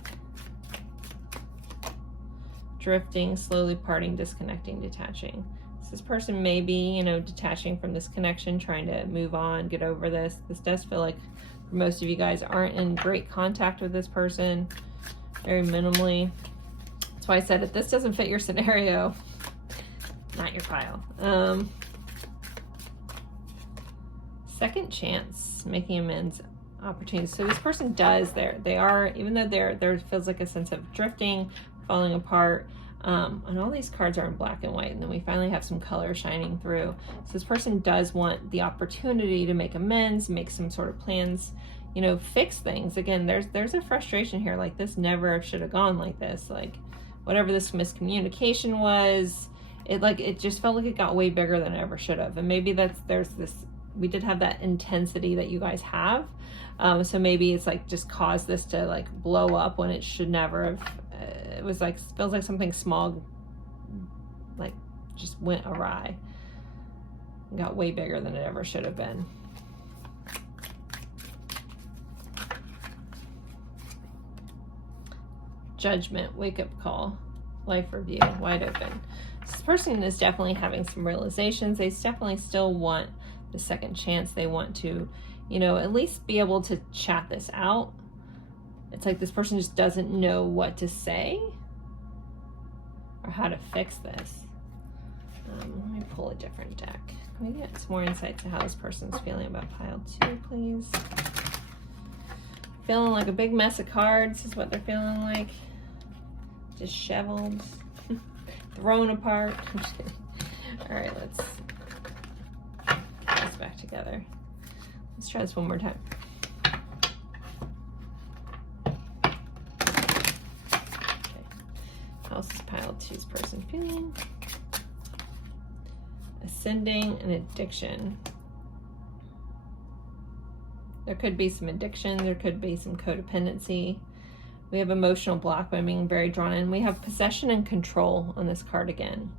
Drifting, slowly parting, disconnecting, detaching. So this person may be, you know, detaching from this connection, trying to move on, get over this. This does feel like for most of you guys aren't in great contact with this person, very minimally. That's why I said if this doesn't fit your scenario, not your pile. Second chance, making amends, opportunities. So this person does, they are, even though there feels like a sense of drifting, falling apart, and all these cards are in black and white, and then we finally have some color shining through. So this person does want the opportunity to make amends, make some sort of plans, you know, fix things. Again, there's a frustration here, like this never should have gone like this, like whatever this miscommunication was, it just felt like it got way bigger than it ever should have. And maybe we did have that intensity that you guys have, so maybe it's like just caused this to like blow up when it should never have. It was like, feels like something small like just went awry and got way bigger than it ever should have been. Judgment, wake up call, life review, wide open. This person is definitely having some realizations. They definitely still want the second chance. They want to, you know, at least be able to chat this out. It's like this person just doesn't know what to say or how to fix this. Let me pull a different deck. Can we get some more insight to how this person's feeling about pile 2, please? Feeling like a big mess of cards is what they're feeling like. Disheveled, thrown apart. I'm just kidding. All right, let's get this back together. Let's try this one more time. Okay. How's this pile 2's person feeling? Ascending and addiction. There could be some addiction. There could be some codependency. We have emotional block by being very drawn in. We have possession and control on this card again.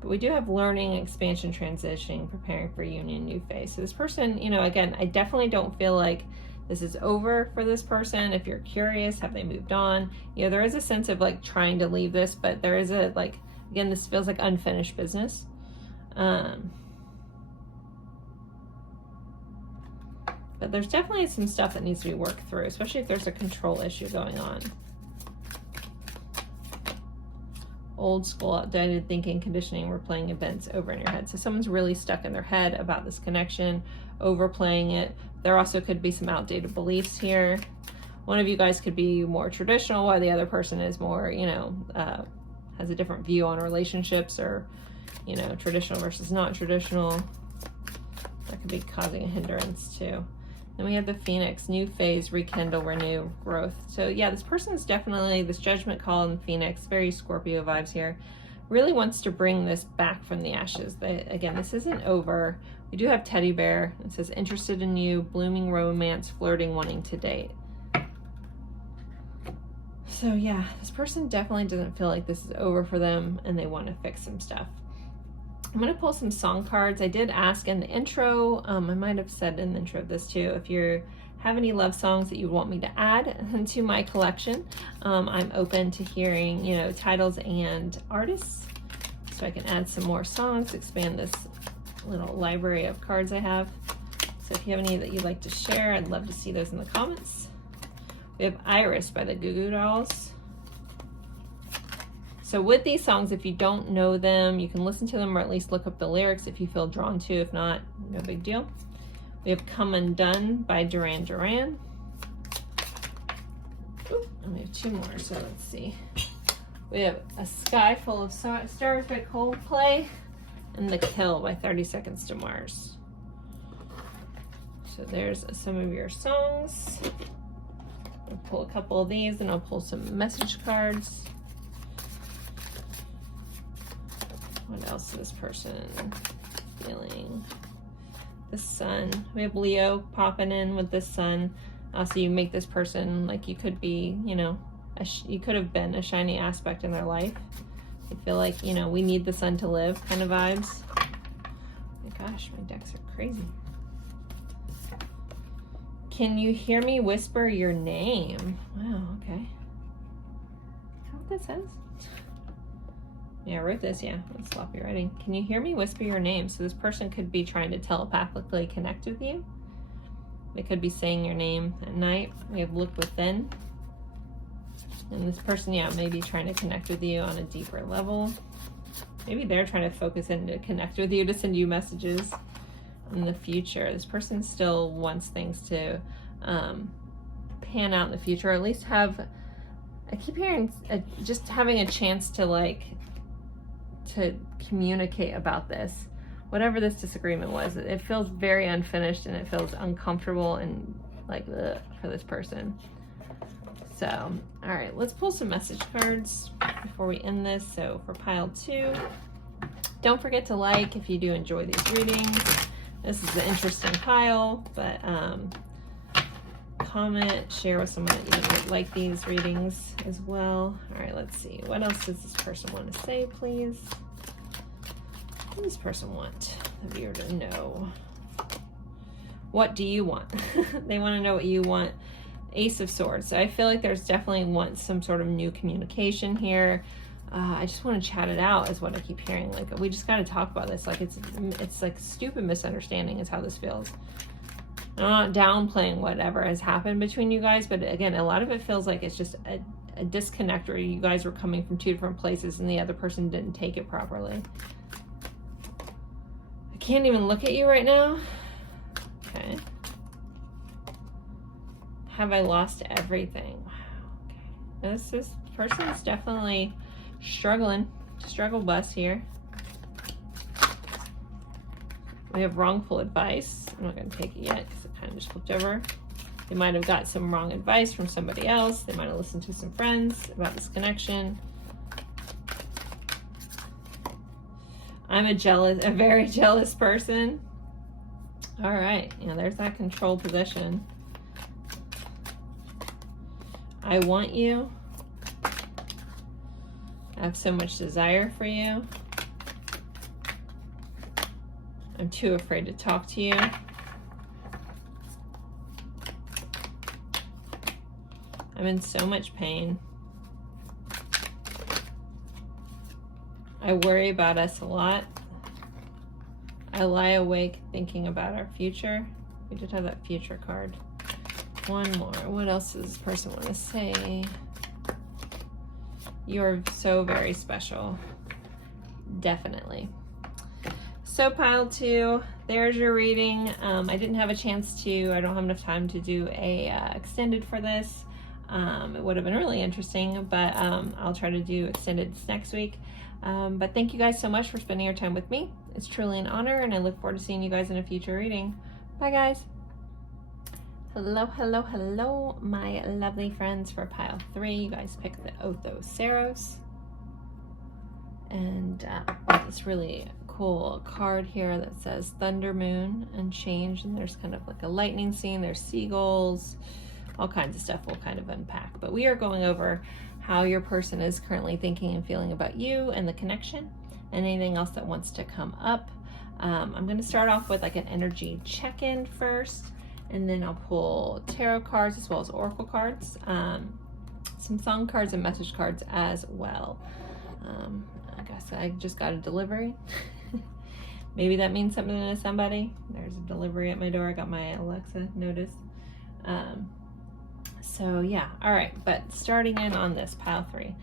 But we do have learning, expansion, transitioning, preparing for union, new phase. So this person, you know, again, I definitely don't feel like this is over for this person. If you're curious, have they moved on? You know, there is a sense of like trying to leave this, but there is a, like, again, this feels like unfinished business. But there's definitely some stuff that needs to be worked through, especially if there's a control issue going on. Old school, outdated thinking, conditioning, replaying events over in your head. So someone's really stuck in their head about this connection, overplaying it. There also could be some outdated beliefs here. One of you guys could be more traditional, while the other person is more, you know, has a different view on relationships, or, you know, traditional versus not traditional. That could be causing a hindrance too. Then we have the Phoenix, new phase, rekindle, renew, growth. So yeah, this person is definitely, this judgment call in the Phoenix, very Scorpio vibes here, really wants to bring this back from the ashes. Again, this isn't over. We do have teddy bear. It says interested in you, blooming romance, flirting, wanting to date. So yeah, this person definitely doesn't feel like this is over for them, and they want to fix some stuff. I'm going to pull some song cards. I did ask in the intro, I might have said in the intro of this too, if you have any love songs that you want me to add to my collection, I'm open to hearing, you know, titles and artists, so I can add some more songs, expand this little library of cards I have. So if you have any that you'd like to share, I'd love to see those in the comments. We have Iris by the Goo Goo Dolls. So with these songs, if you don't know them, you can listen to them or at least look up the lyrics if you feel drawn to. If not, no big deal. We have Come Undone by Duran Duran. Ooh, and we have two more, so let's see. We have A Sky Full of Stars by Coldplay and The Kill by 30 Seconds to Mars. So there's some of your songs. I'll pull a couple of these and I'll pull some message cards. What else is this person feeling? The Sun. We have Leo popping in with the Sun. So you make this person like you could be, you know, you could have been a shiny aspect in their life. I feel like, you know, we need the sun to live kind of vibes. Oh my gosh, my decks are crazy. Can you hear me whisper your name? Wow, okay. Is that what that says? Yeah, I wrote this, yeah. That's sloppy writing. Can you hear me whisper your name? So this person could be trying to telepathically connect with you. They could be saying your name at night. We have Look Within. And this person, yeah, may be trying to connect with you on a deeper level. Maybe they're trying to focus in to connect with you, to send you messages in the future. This person still wants things to pan out in the future, or at least have, I keep hearing just having a chance to like, to communicate about this. Whatever this disagreement was, it feels very unfinished and it feels uncomfortable and like ugh, for this person. So, all right, let's pull some message cards before we end this. So for pile 2, don't forget to like if you do enjoy these readings. This is an interesting pile, but comment, share with someone that you would like these readings as well. All right, let's see. What else does this person want to say, please? What does this person want the viewer to know? What do you want? They want to know what you want. Ace of Swords. So I feel like there's definitely some sort of new communication here. I just want to chat it out is what I keep hearing. Like, we just got to talk about this. Like, it's like stupid misunderstanding is how this feels. I'm not downplaying whatever has happened between you guys, but again, a lot of it feels like it's just a disconnect where you guys were coming from two different places and the other person didn't take it properly. I can't even look at you right now. Okay. Have I lost everything? Wow, okay. This person is definitely struggling. Struggle bus here. We have wrongful advice. I'm not going to take it yet because it kind of just flipped over. They might have got some wrong advice from somebody else. They might have listened to some friends about this connection. I'm a very jealous person. All right, yeah, there's that control position. I want you. I have so much desire for you. I'm too afraid to talk to you. I'm in so much pain. I worry about us a lot. I lie awake thinking about our future. We did have that future card. One more. What else does this person want to say? You're so very special. Definitely. So pile 2, there's your reading. I didn't have a chance to, I don't have enough time to do a extended for this. It would have been really interesting, but I'll try to do extended next week. But thank you guys so much for spending your time with me. It's truly an honor, and I look forward to seeing you guys in a future reading. Bye, guys. Hello, hello, hello, my lovely friends. For pile 3, you guys picked the Otho Ceros. And this really cool card here that says Thunder Moon and Change, and there's kind of like a lightning scene, there's seagulls, all kinds of stuff we'll kind of unpack. But we are going over how your person is currently thinking and feeling about you and the connection, and anything else that wants to come up. I'm going to start off with like an energy check-in first, And then I'll pull tarot cards as well as oracle cards, some song cards and message cards as well. I guess I just got a delivery. Maybe that means something to somebody. There's a delivery at my door. I got my Alexa notice. So yeah, all right, but starting in on this pile 3.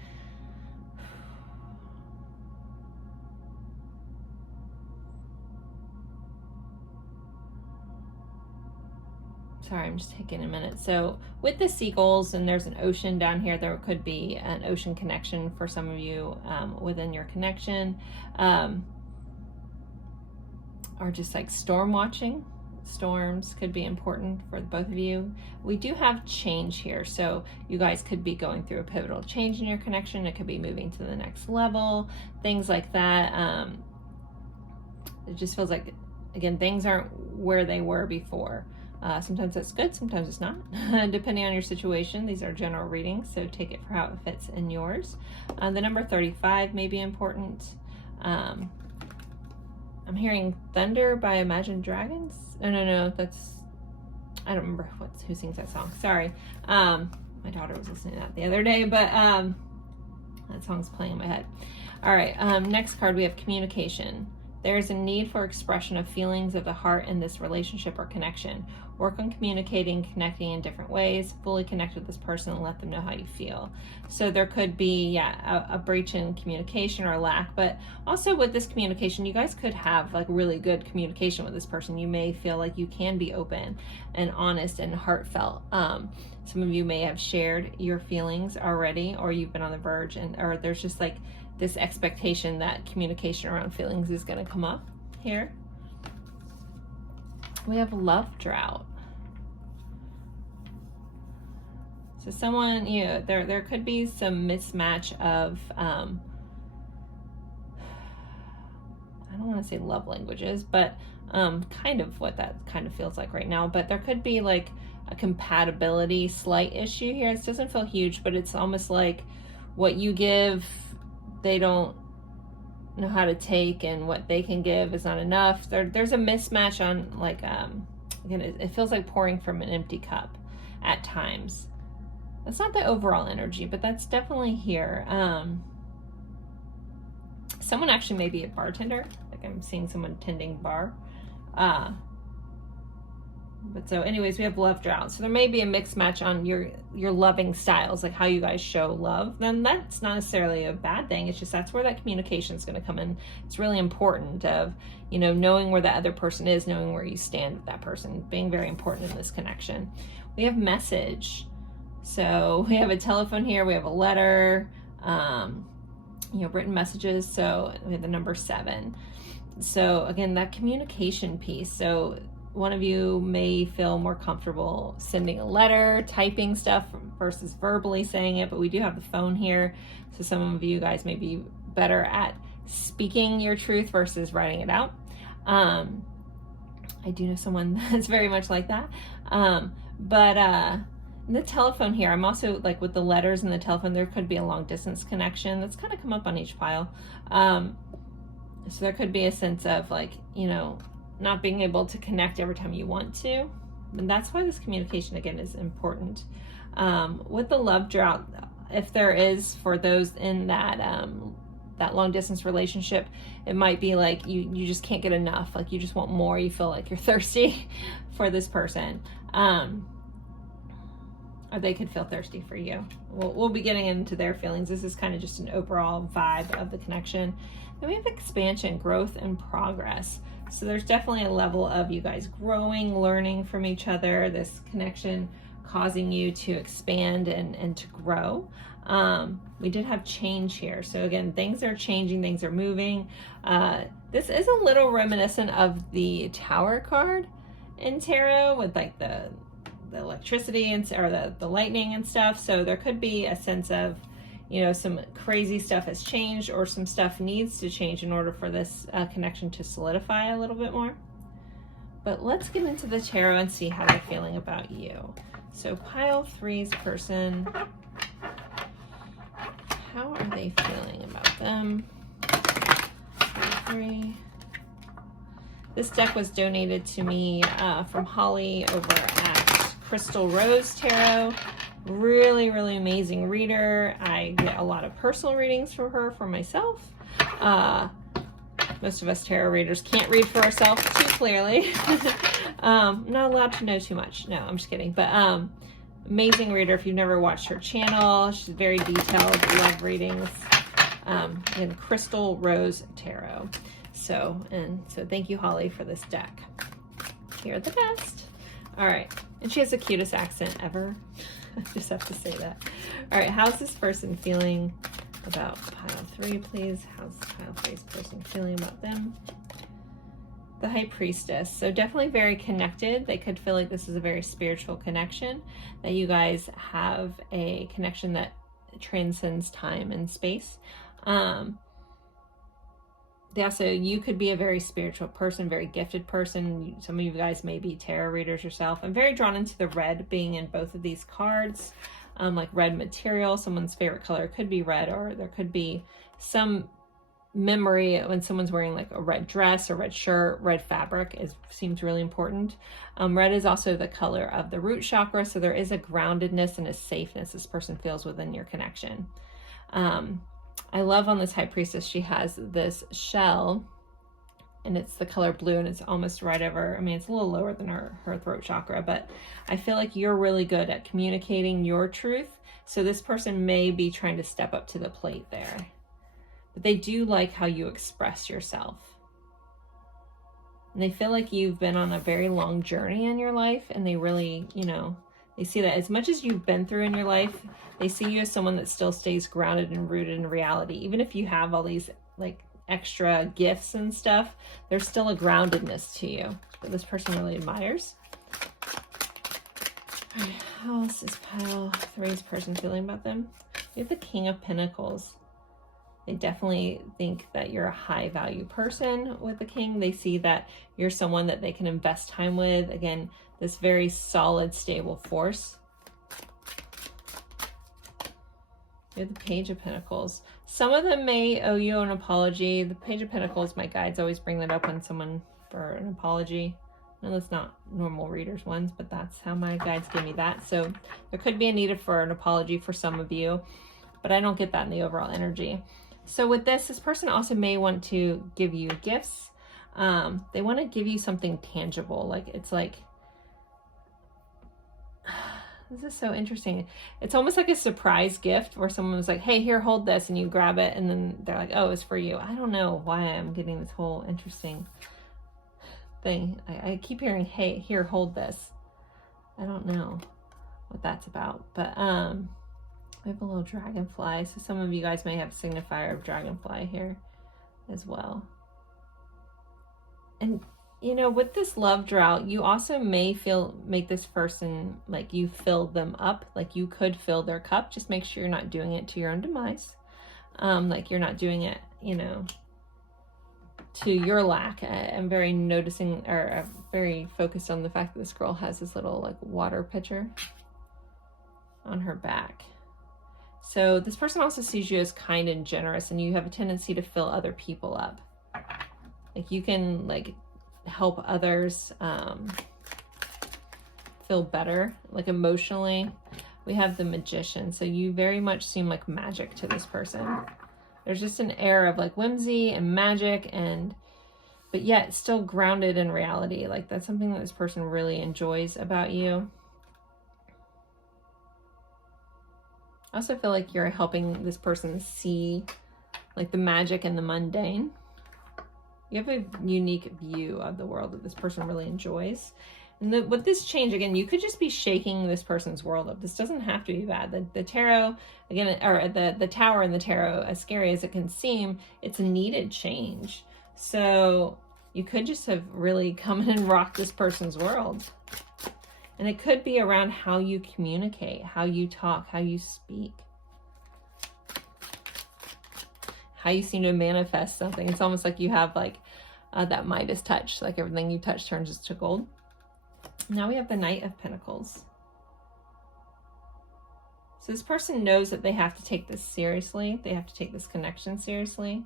Sorry, I'm just taking a minute. So with the seagulls, and there's an ocean down here, there could be an ocean connection for some of you within your connection, or just like storm watching. Storms could be important for both of you. We do have change here, so you guys could be going through a pivotal change in your connection. It could be moving to the next level, things like that. It just feels like, again, things aren't where they were before. Sometimes that's good, sometimes it's not, depending on your situation. These are general readings, so take it for how it fits in yours. The number 35 may be important. I'm hearing Thunder by Imagine Dragons. No, that's, I don't remember who sings that song. Sorry. My daughter was listening to that the other day, but that song's playing in my head. All right, next card, we have communication. There is a need for expression of feelings of the heart in this relationship or connection. Work on communicating, connecting in different ways. Fully connect with this person and let them know how you feel. So there could be, yeah, a breach in communication or a lack, but also with this communication, you guys could have like really good communication with this person. You may feel like you can be open and honest and heartfelt. Some of you may have shared your feelings already, or you've been on the verge, or there's just like this expectation that communication around feelings is going to come up here. We have love drought. So someone, you know, there could be some mismatch of, I don't want to say love languages, but kind of what that kind of feels like right now. But there could be like a compatibility slight issue here. It doesn't feel huge, but it's almost like what you give, they don't know how to take, and what they can give is not enough. There's a mismatch on like, again, it feels like pouring from an empty cup at times. That's not the overall energy, but that's definitely here. Someone actually may be a bartender. Like I'm seeing someone tending bar. But so anyways, we have love drought. So there may be a mixed match on your loving styles, like how you guys show love. Then that's not necessarily a bad thing. It's just that's where that communication is going to come in. It's really important of, you know, knowing where that other person is, knowing where you stand with that person, being very important in this connection. We have message. So we have a telephone here. We have a letter, you know, written messages. So we have the number 7. So again, that communication piece. So one of you may feel more comfortable sending a letter, typing stuff versus verbally saying it, but we do have the phone here. So some of you guys may be better at speaking your truth versus writing it out. I do know someone that's very much like that. But the telephone here, I'm also like with the letters and the telephone, there could be a long distance connection that's kind of come up on each pile. So there could be a sense of like, you know, not being able to connect every time you want to. And that's why this communication again is important. With the love drought, if there is, for those in that that long distance relationship, it might be like you just can't get enough. Like you just want more. You feel like you're thirsty for this person. Or they could feel thirsty for you. We'll be getting into their feelings. This is kind of just an overall vibe of the connection. Then we have expansion, growth, and progress. So there's definitely a level of you guys growing, learning from each other, this connection causing you to expand and to grow. We did have change here. So again, things are changing, things are moving. This is a little reminiscent of the Tower card in tarot with like the electricity and or the lightning and stuff. So there could be a sense of, you know, some crazy stuff has changed, or some stuff needs to change in order for this connection to solidify a little bit more. But let's get into the tarot and see how they're feeling about you. So pile 3's person, how are they feeling about them? 3. This deck was donated to me from Holly over at Crystal Rose Tarot. Really, really amazing reader. I get a lot of personal readings from her for myself. Most of us tarot readers can't read for ourselves too clearly. I'm not allowed to know too much. No, I'm just kidding. But amazing reader. If you've never watched her channel, she's very detailed. Love readings. And Crystal Rose Tarot. So thank you, Holly, for this deck. You're the best. All right. And she has the cutest accent ever. I just have to say that. All right. How's this person feeling about pile 3, please? How's pile 3's person feeling about them? The High Priestess. So definitely very connected. They could feel like this is a very spiritual connection, that you guys have a connection that transcends time and space. Yeah, so you could be a very spiritual person, very gifted person. Some of you guys may be tarot readers yourself. I'm very drawn into the red being in both of these cards, like red material. Someone's favorite color could be red, or there could be some memory when someone's wearing like a red dress or red shirt. Red fabric seems really important. Red is also the color of the root chakra, so there is a groundedness and a safeness this person feels within your connection. I love on this High Priestess, she has this shell, and it's the color blue, and it's almost right over, I mean, it's a little lower than her throat chakra, but I feel like you're really good at communicating your truth. So this person may be trying to step up to the plate there. But they do like how you express yourself. And they feel like you've been on a very long journey in your life, and they really, you know, they see that as much as you've been through in your life, they see you as someone that still stays grounded and rooted in reality. Even if you have all these like extra gifts and stuff, there's still a groundedness to you that this person really admires. All right, how else is pile 3's person feeling about them? We have the King of Pentacles. They definitely think that you're a high value person with the King. They see that you're someone that they can invest time with. Again, this very solid, stable force. We have the Page of Pentacles. Some of them may owe you an apology. The Page of Pentacles, my guides always bring that up when someone for an apology. No, that's not normal readers ones, but that's how my guides give me that. So there could be a need for an apology for some of you, but I don't get that in the overall energy. So with this person also may want to give you gifts. They want to give you something tangible. Like, it's like, this is so interesting. It's almost like a surprise gift where someone was like, hey, here, hold this, and you grab it, and then they're like, oh, it's for you. I don't know why I'm getting this whole interesting thing. I keep hearing, hey, here, hold this. I don't know what that's about, but we have a little dragonfly, so some of you guys may have a signifier of dragonfly here as well. And you know, with this love drought, you also may make this person like you filled them up, like you could fill their cup. Just make sure you're not doing it to your own demise. Like you're not doing it, you know, to your lack. I'm very noticing, or very focused on the fact that this girl has this little like water pitcher on her back. So this person also sees you as kind and generous, and you have a tendency to fill other people up. Like you can like help others feel better, like emotionally. We have the Magician, so you very much seem like magic to this person. There's just an air of like whimsy and magic, but yet still grounded in reality. Like that's something that this person really enjoys about you. I also feel like you're helping this person see like the magic and the mundane. You have a unique view of the world that this person really enjoys. And with this change, again, you could just be shaking this person's world up. This doesn't have to be bad. The tarot, again, or the tower in the tarot, as scary as it can seem, it's a needed change. So you could just have really come in and rocked this person's world. And it could be around how you communicate, how you talk, how you speak, how you seem to manifest something. It's almost like you have like that Midas touch, like everything you touch turns to gold. Now we have the Knight of Pentacles. So this person knows that they have to take this seriously. They have to take this connection seriously.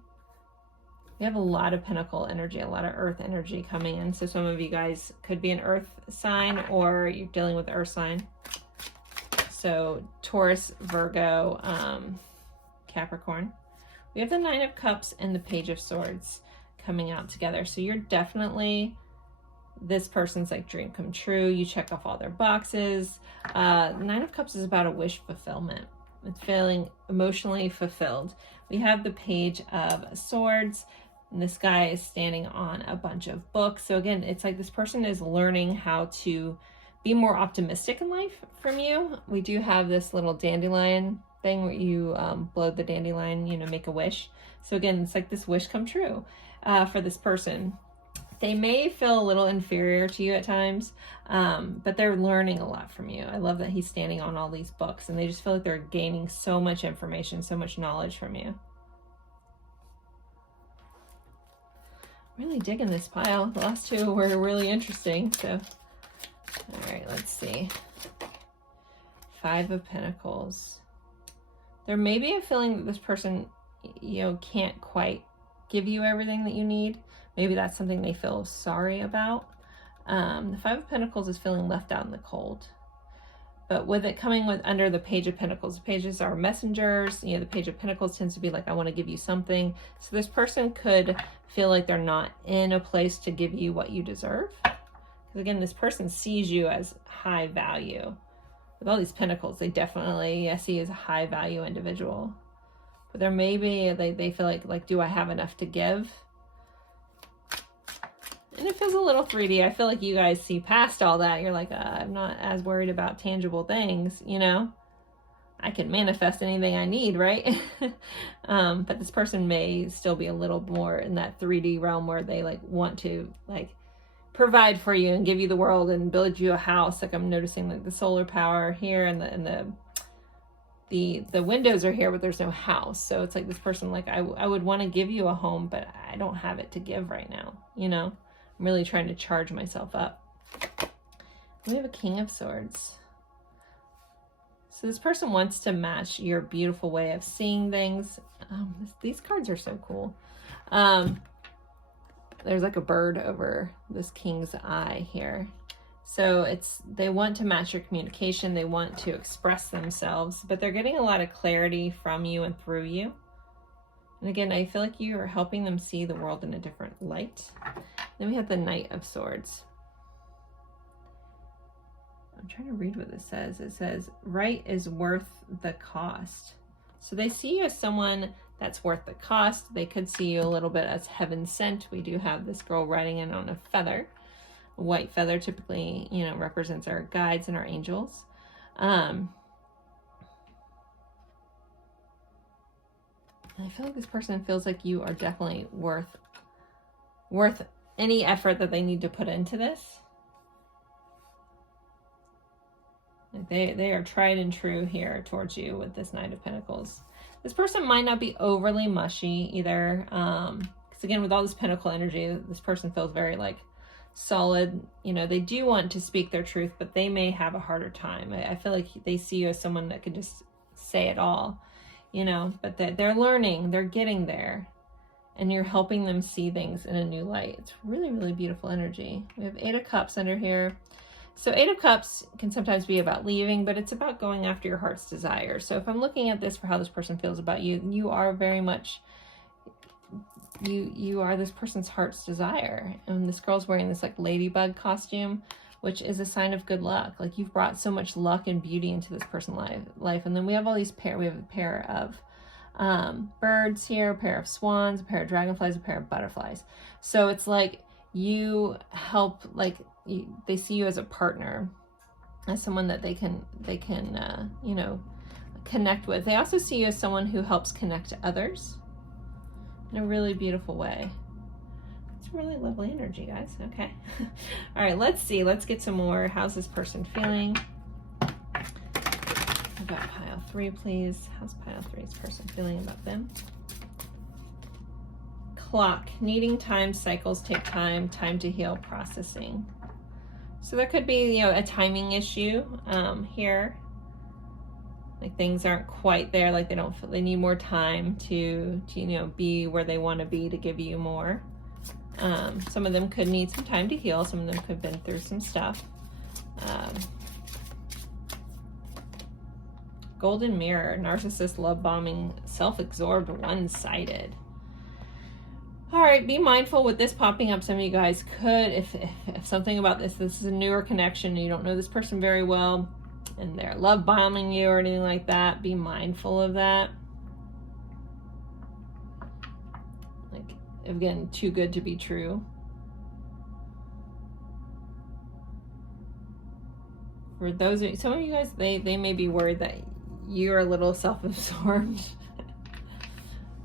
We have a lot of Pentacle energy, a lot of Earth energy coming in. So some of you guys could be an Earth sign, or you're dealing with Earth sign. So Taurus, Virgo, Capricorn. We have the Nine of Cups and the Page of Swords coming out together. So you're definitely, this person's like dream come true. You check off all their boxes. Nine of Cups is about a wish fulfillment. It's feeling emotionally fulfilled. We have the Page of Swords, and this guy is standing on a bunch of books. So again, it's like this person is learning how to be more optimistic in life from you. We do have this little dandelion thing where you blow the dandelion, you know, make a wish. So again, it's like this wish come true for this person. They may feel a little inferior to you at times, but they're learning a lot from you. I love that he's standing on all these books, and they just feel like they're gaining so much information, so much knowledge from you. Really digging this pile. The last two were really interesting. So, all right, let's see. Five of Pentacles. There may be a feeling that this person, you know, can't quite give you everything that you need. Maybe that's something they feel sorry about. The Five of Pentacles is feeling left out in the cold. But with it coming with under the Page of Pentacles, the pages are messengers. You know, the Page of Pentacles tends to be like, I want to give you something. So this person could feel like they're not in a place to give you what you deserve. Because again, this person sees you as high value. With all these pentacles, they definitely see you as a high value individual. But there may be, they feel like, do I have enough to give? And it feels a little 3D. I feel like you guys see past all that. You're like, I'm not as worried about tangible things, you know? I can manifest anything I need, right? But this person may still be a little more in that 3D realm where they like want to like provide for you and give you the world and build you a house. Like I'm noticing like the solar power here, and the windows are here, but there's no house. So it's like this person, like I would want to give you a home, but I don't have it to give right now. You know, I'm really trying to charge myself up. We have a King of Swords. So this person wants to match your beautiful way of seeing things. These cards are so cool. There's like a bird over this king's eye here. So they want to match your communication. They want to express themselves, but they're getting a lot of clarity from you and through you. And again, I feel like you are helping them see the world in a different light. Then we have the Knight of Swords. I'm trying to read what this says. It says, right is worth the cost. So they see you as someone that's worth the cost. They could see you a little bit as heaven sent. We do have this girl riding in on a feather. A white feather typically, you know, represents our guides and our angels. I feel like this person feels like you are definitely worth any effort that they need to put into this. They are tried and true here towards you with this Knight of Pentacles. This person might not be overly mushy either. Because again, with all this Pentacle energy, this person feels very like solid. You know, they do want to speak their truth, but they may have a harder time. I feel like they see you as someone that could just say it all, you know, but they're learning, they're getting there, and you're helping them see things in a new light. It's really, really beautiful energy. We have Eight of Cups under here. So Eight of Cups can sometimes be about leaving, but it's about going after your heart's desire. So if I'm looking at this for how this person feels about you, you are very much, you are this person's heart's desire. And this girl's wearing this like ladybug costume, which is a sign of good luck. Like you've brought so much luck and beauty into this person's life. And then we have all these we have a pair of birds here, a pair of swans, a pair of dragonflies, a pair of butterflies. So it's like you help, like they see you as a partner, as someone that they can you know, connect with. They also see you as someone who helps connect to others in a really beautiful way. It's really lovely energy, guys. Okay. All right, let's see. Let's get some more. How's this person feeling? About pile 3, please. How's pile 3's person feeling about them? Clock. Needing time. Cycles take time. Time to heal. Processing. So there could be, you know, a timing issue here. Like things aren't quite there, like they need more time to you know, be where they want to be to give you more. Some of them could need some time to heal. Some of them could have been through some stuff. Golden mirror, narcissist, love bombing, self-absorbed, one-sided. All right, be mindful with this popping up. Some of you guys could, if something about this is a newer connection and you don't know this person very well and they're love bombing you or anything like that, be mindful of that. Like, again, too good to be true. For those, some of you guys, they may be worried that you're a little self-absorbed.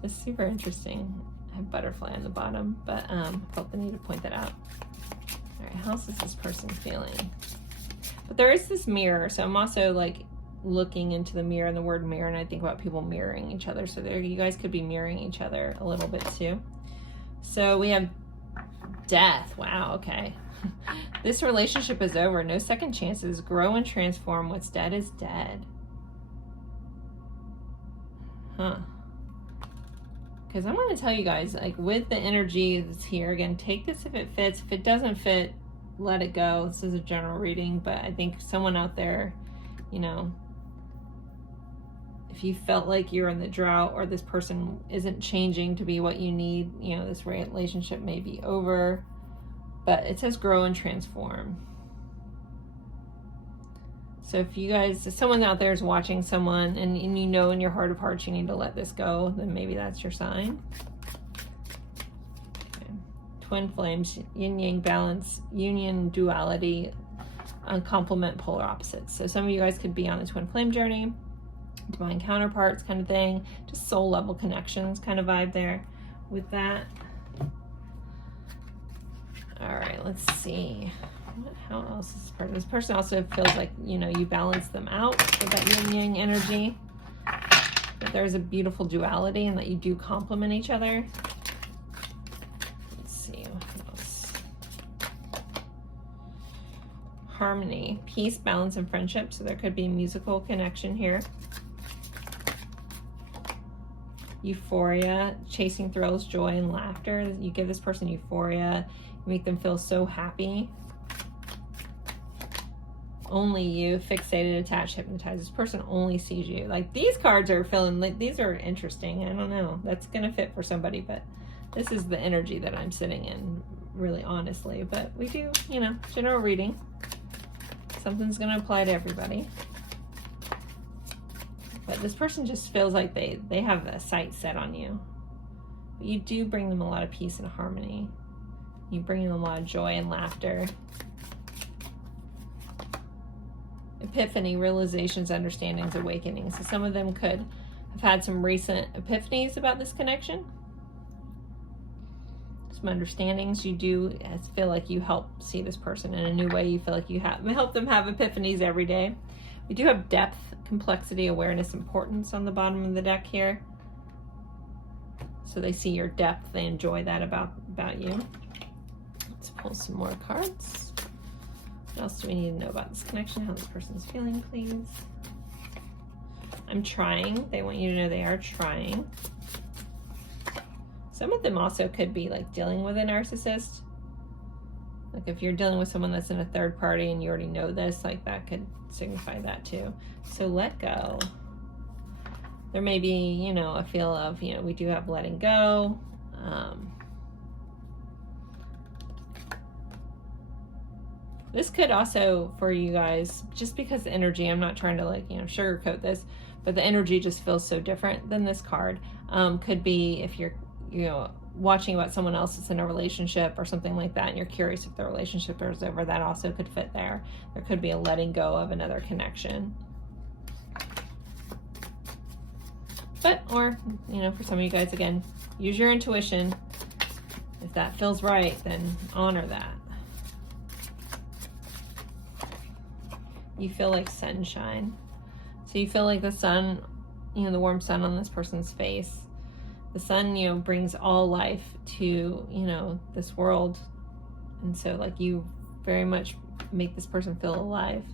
It's super interesting. I have butterfly on the bottom, but I felt the need to point that out. All right, how's this person feeling? But there is this mirror, so I'm also like looking into the mirror and the word mirror, and I think about people mirroring each other. So there, you guys could be mirroring each other a little bit too. So we have death. Wow, okay. This relationship is over. No second chances. Grow and transform. What's dead is dead. Huh. Because I want to tell you guys, like with the energy that's here, again, take this if it fits. If it doesn't fit, let it go. This is a general reading, but I think someone out there, you know, if you felt like you're in the drought or this person isn't changing to be what you need, you know, this relationship may be over. But it says grow and transform. So if you guys, if someone out there is watching someone and you know in your heart of hearts you need to let this go, then maybe that's your sign. Okay. Twin flames, yin yang balance, union, duality, complement, polar opposites. So some of you guys could be on the twin flame journey, divine counterparts kind of thing, just soul level connections kind of vibe there with that. All right, let's see. How else is this person? This person also feels like, you know, you balance them out with that yin yang energy. That there's a beautiful duality and that you do complement each other. Let's see what else. Harmony, peace, balance, and friendship. So there could be a musical connection here. Euphoria, chasing thrills, joy, and laughter. You give this person euphoria. You make them feel so happy. Only you, fixated, attached, hypnotized. This person only sees you. Like these cards are feeling like these are interesting. I don't know. That's gonna fit for somebody, but this is the energy that I'm sitting in, really honestly. But we do, you know, general reading. Something's gonna apply to everybody. But this person just feels like they have a sight set on you. But you do bring them a lot of peace and harmony. You bring them a lot of joy and laughter. Epiphany, realizations, understandings, awakenings. So some of them could have had some recent epiphanies about this connection. Some understandings. You do feel like you help see this person in a new way. You feel like you help them have epiphanies every day. We do have depth, complexity, awareness, importance on the bottom of the deck here. So they see your depth. They enjoy that about you. Let's pull some more cards. What else do we need to know about this connection? How this person's feeling, please. I'm trying. They want you to know they are trying. Some of them also could be like dealing with a narcissist. Like if you're dealing with someone that's in a third party and you already know this, like that could signify that too. So let go. There may be, you know, a feel of, you know, we do have letting go. This could also, for you guys, just because the energy, I'm not trying to like, you know, sugarcoat this, but the energy just feels so different than this card. Could be if you're, you know, watching about someone else that's in a relationship or something like that and you're curious if the relationship is over, that also could fit there. There could be a letting go of another connection. But, or, you know, for some of you guys, again, use your intuition. If that feels right, then honor that. You feel like sunshine. So you feel like the sun, you know, the warm sun on this person's face. The sun, you know, brings all life to, you know, this world. And so like you very much make this person feel alive.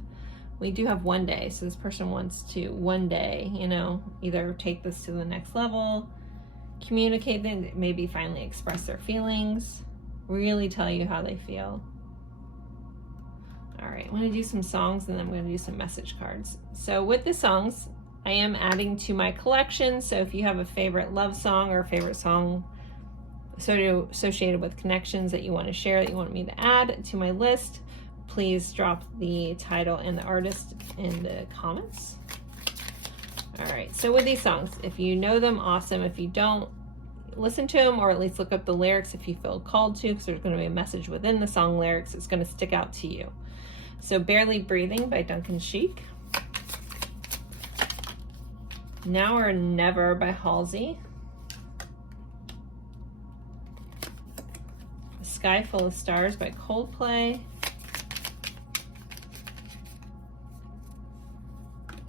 We do have one day, so this person wants to one day, you know, either take this to the next level, communicate them, maybe finally express their feelings, really tell you how they feel. All right, I'm going to do some songs and then I'm going to do some message cards. So with the songs, I am adding to my collection. So if you have a favorite love song or a favorite song associated with connections that you want to share, that you want me to add to my list, please drop the title and the artist in the comments. All right, so with these songs, if you know them, awesome. If you don't, listen to them, or at least look up the lyrics if you feel called to, because there's going to be a message within the song lyrics that's going to stick out to you. So Barely Breathing by Duncan Sheik. Now or Never by Halsey. A Sky Full of Stars by Coldplay.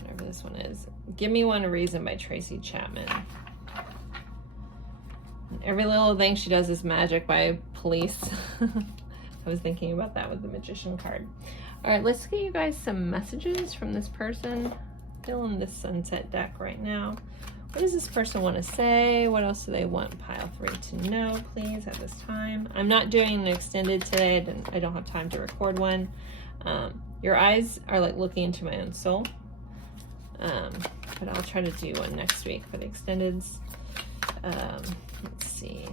Whatever this one is. Give Me One Reason by Tracy Chapman. Every Little Thing She Does Is Magic by Police. I was thinking about that with the Magician card. All right, let's get you guys some messages from this person. Feeling this Sunset deck right now. What does this person want to say? What else do they want pile 3 to know, please, at this time? I'm not doing an extended today. I don't have time to record one. Your eyes are like looking into my own soul. But I'll try to do one next week for the extendeds. Let's see.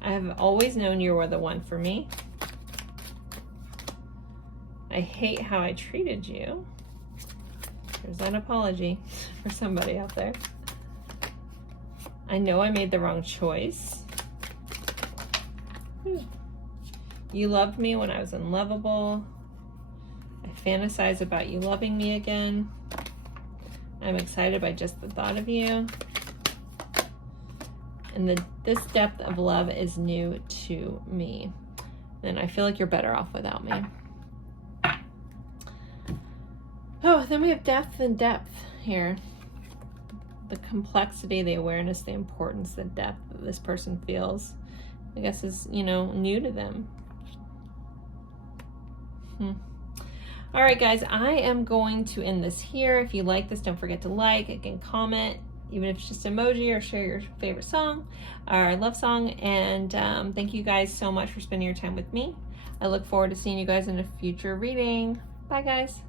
I have always known you were the one for me. I hate how I treated you. There's that apology for somebody out there. I know I made the wrong choice. You loved me when I was unlovable. I fantasize about you loving me again. I'm excited by just the thought of you. And this depth of love is new to me. And I feel like you're better off without me. Oh, then we have depth and depth here. The complexity, the awareness, the importance, the depth that this person feels, I guess is, you know, new to them. All right, guys, I am going to end this here. If you like this, don't forget to like, again, comment, even if it's just emoji, or share your favorite song or love song. And thank you guys so much for spending your time with me. I look forward to seeing you guys in a future reading. Bye, guys.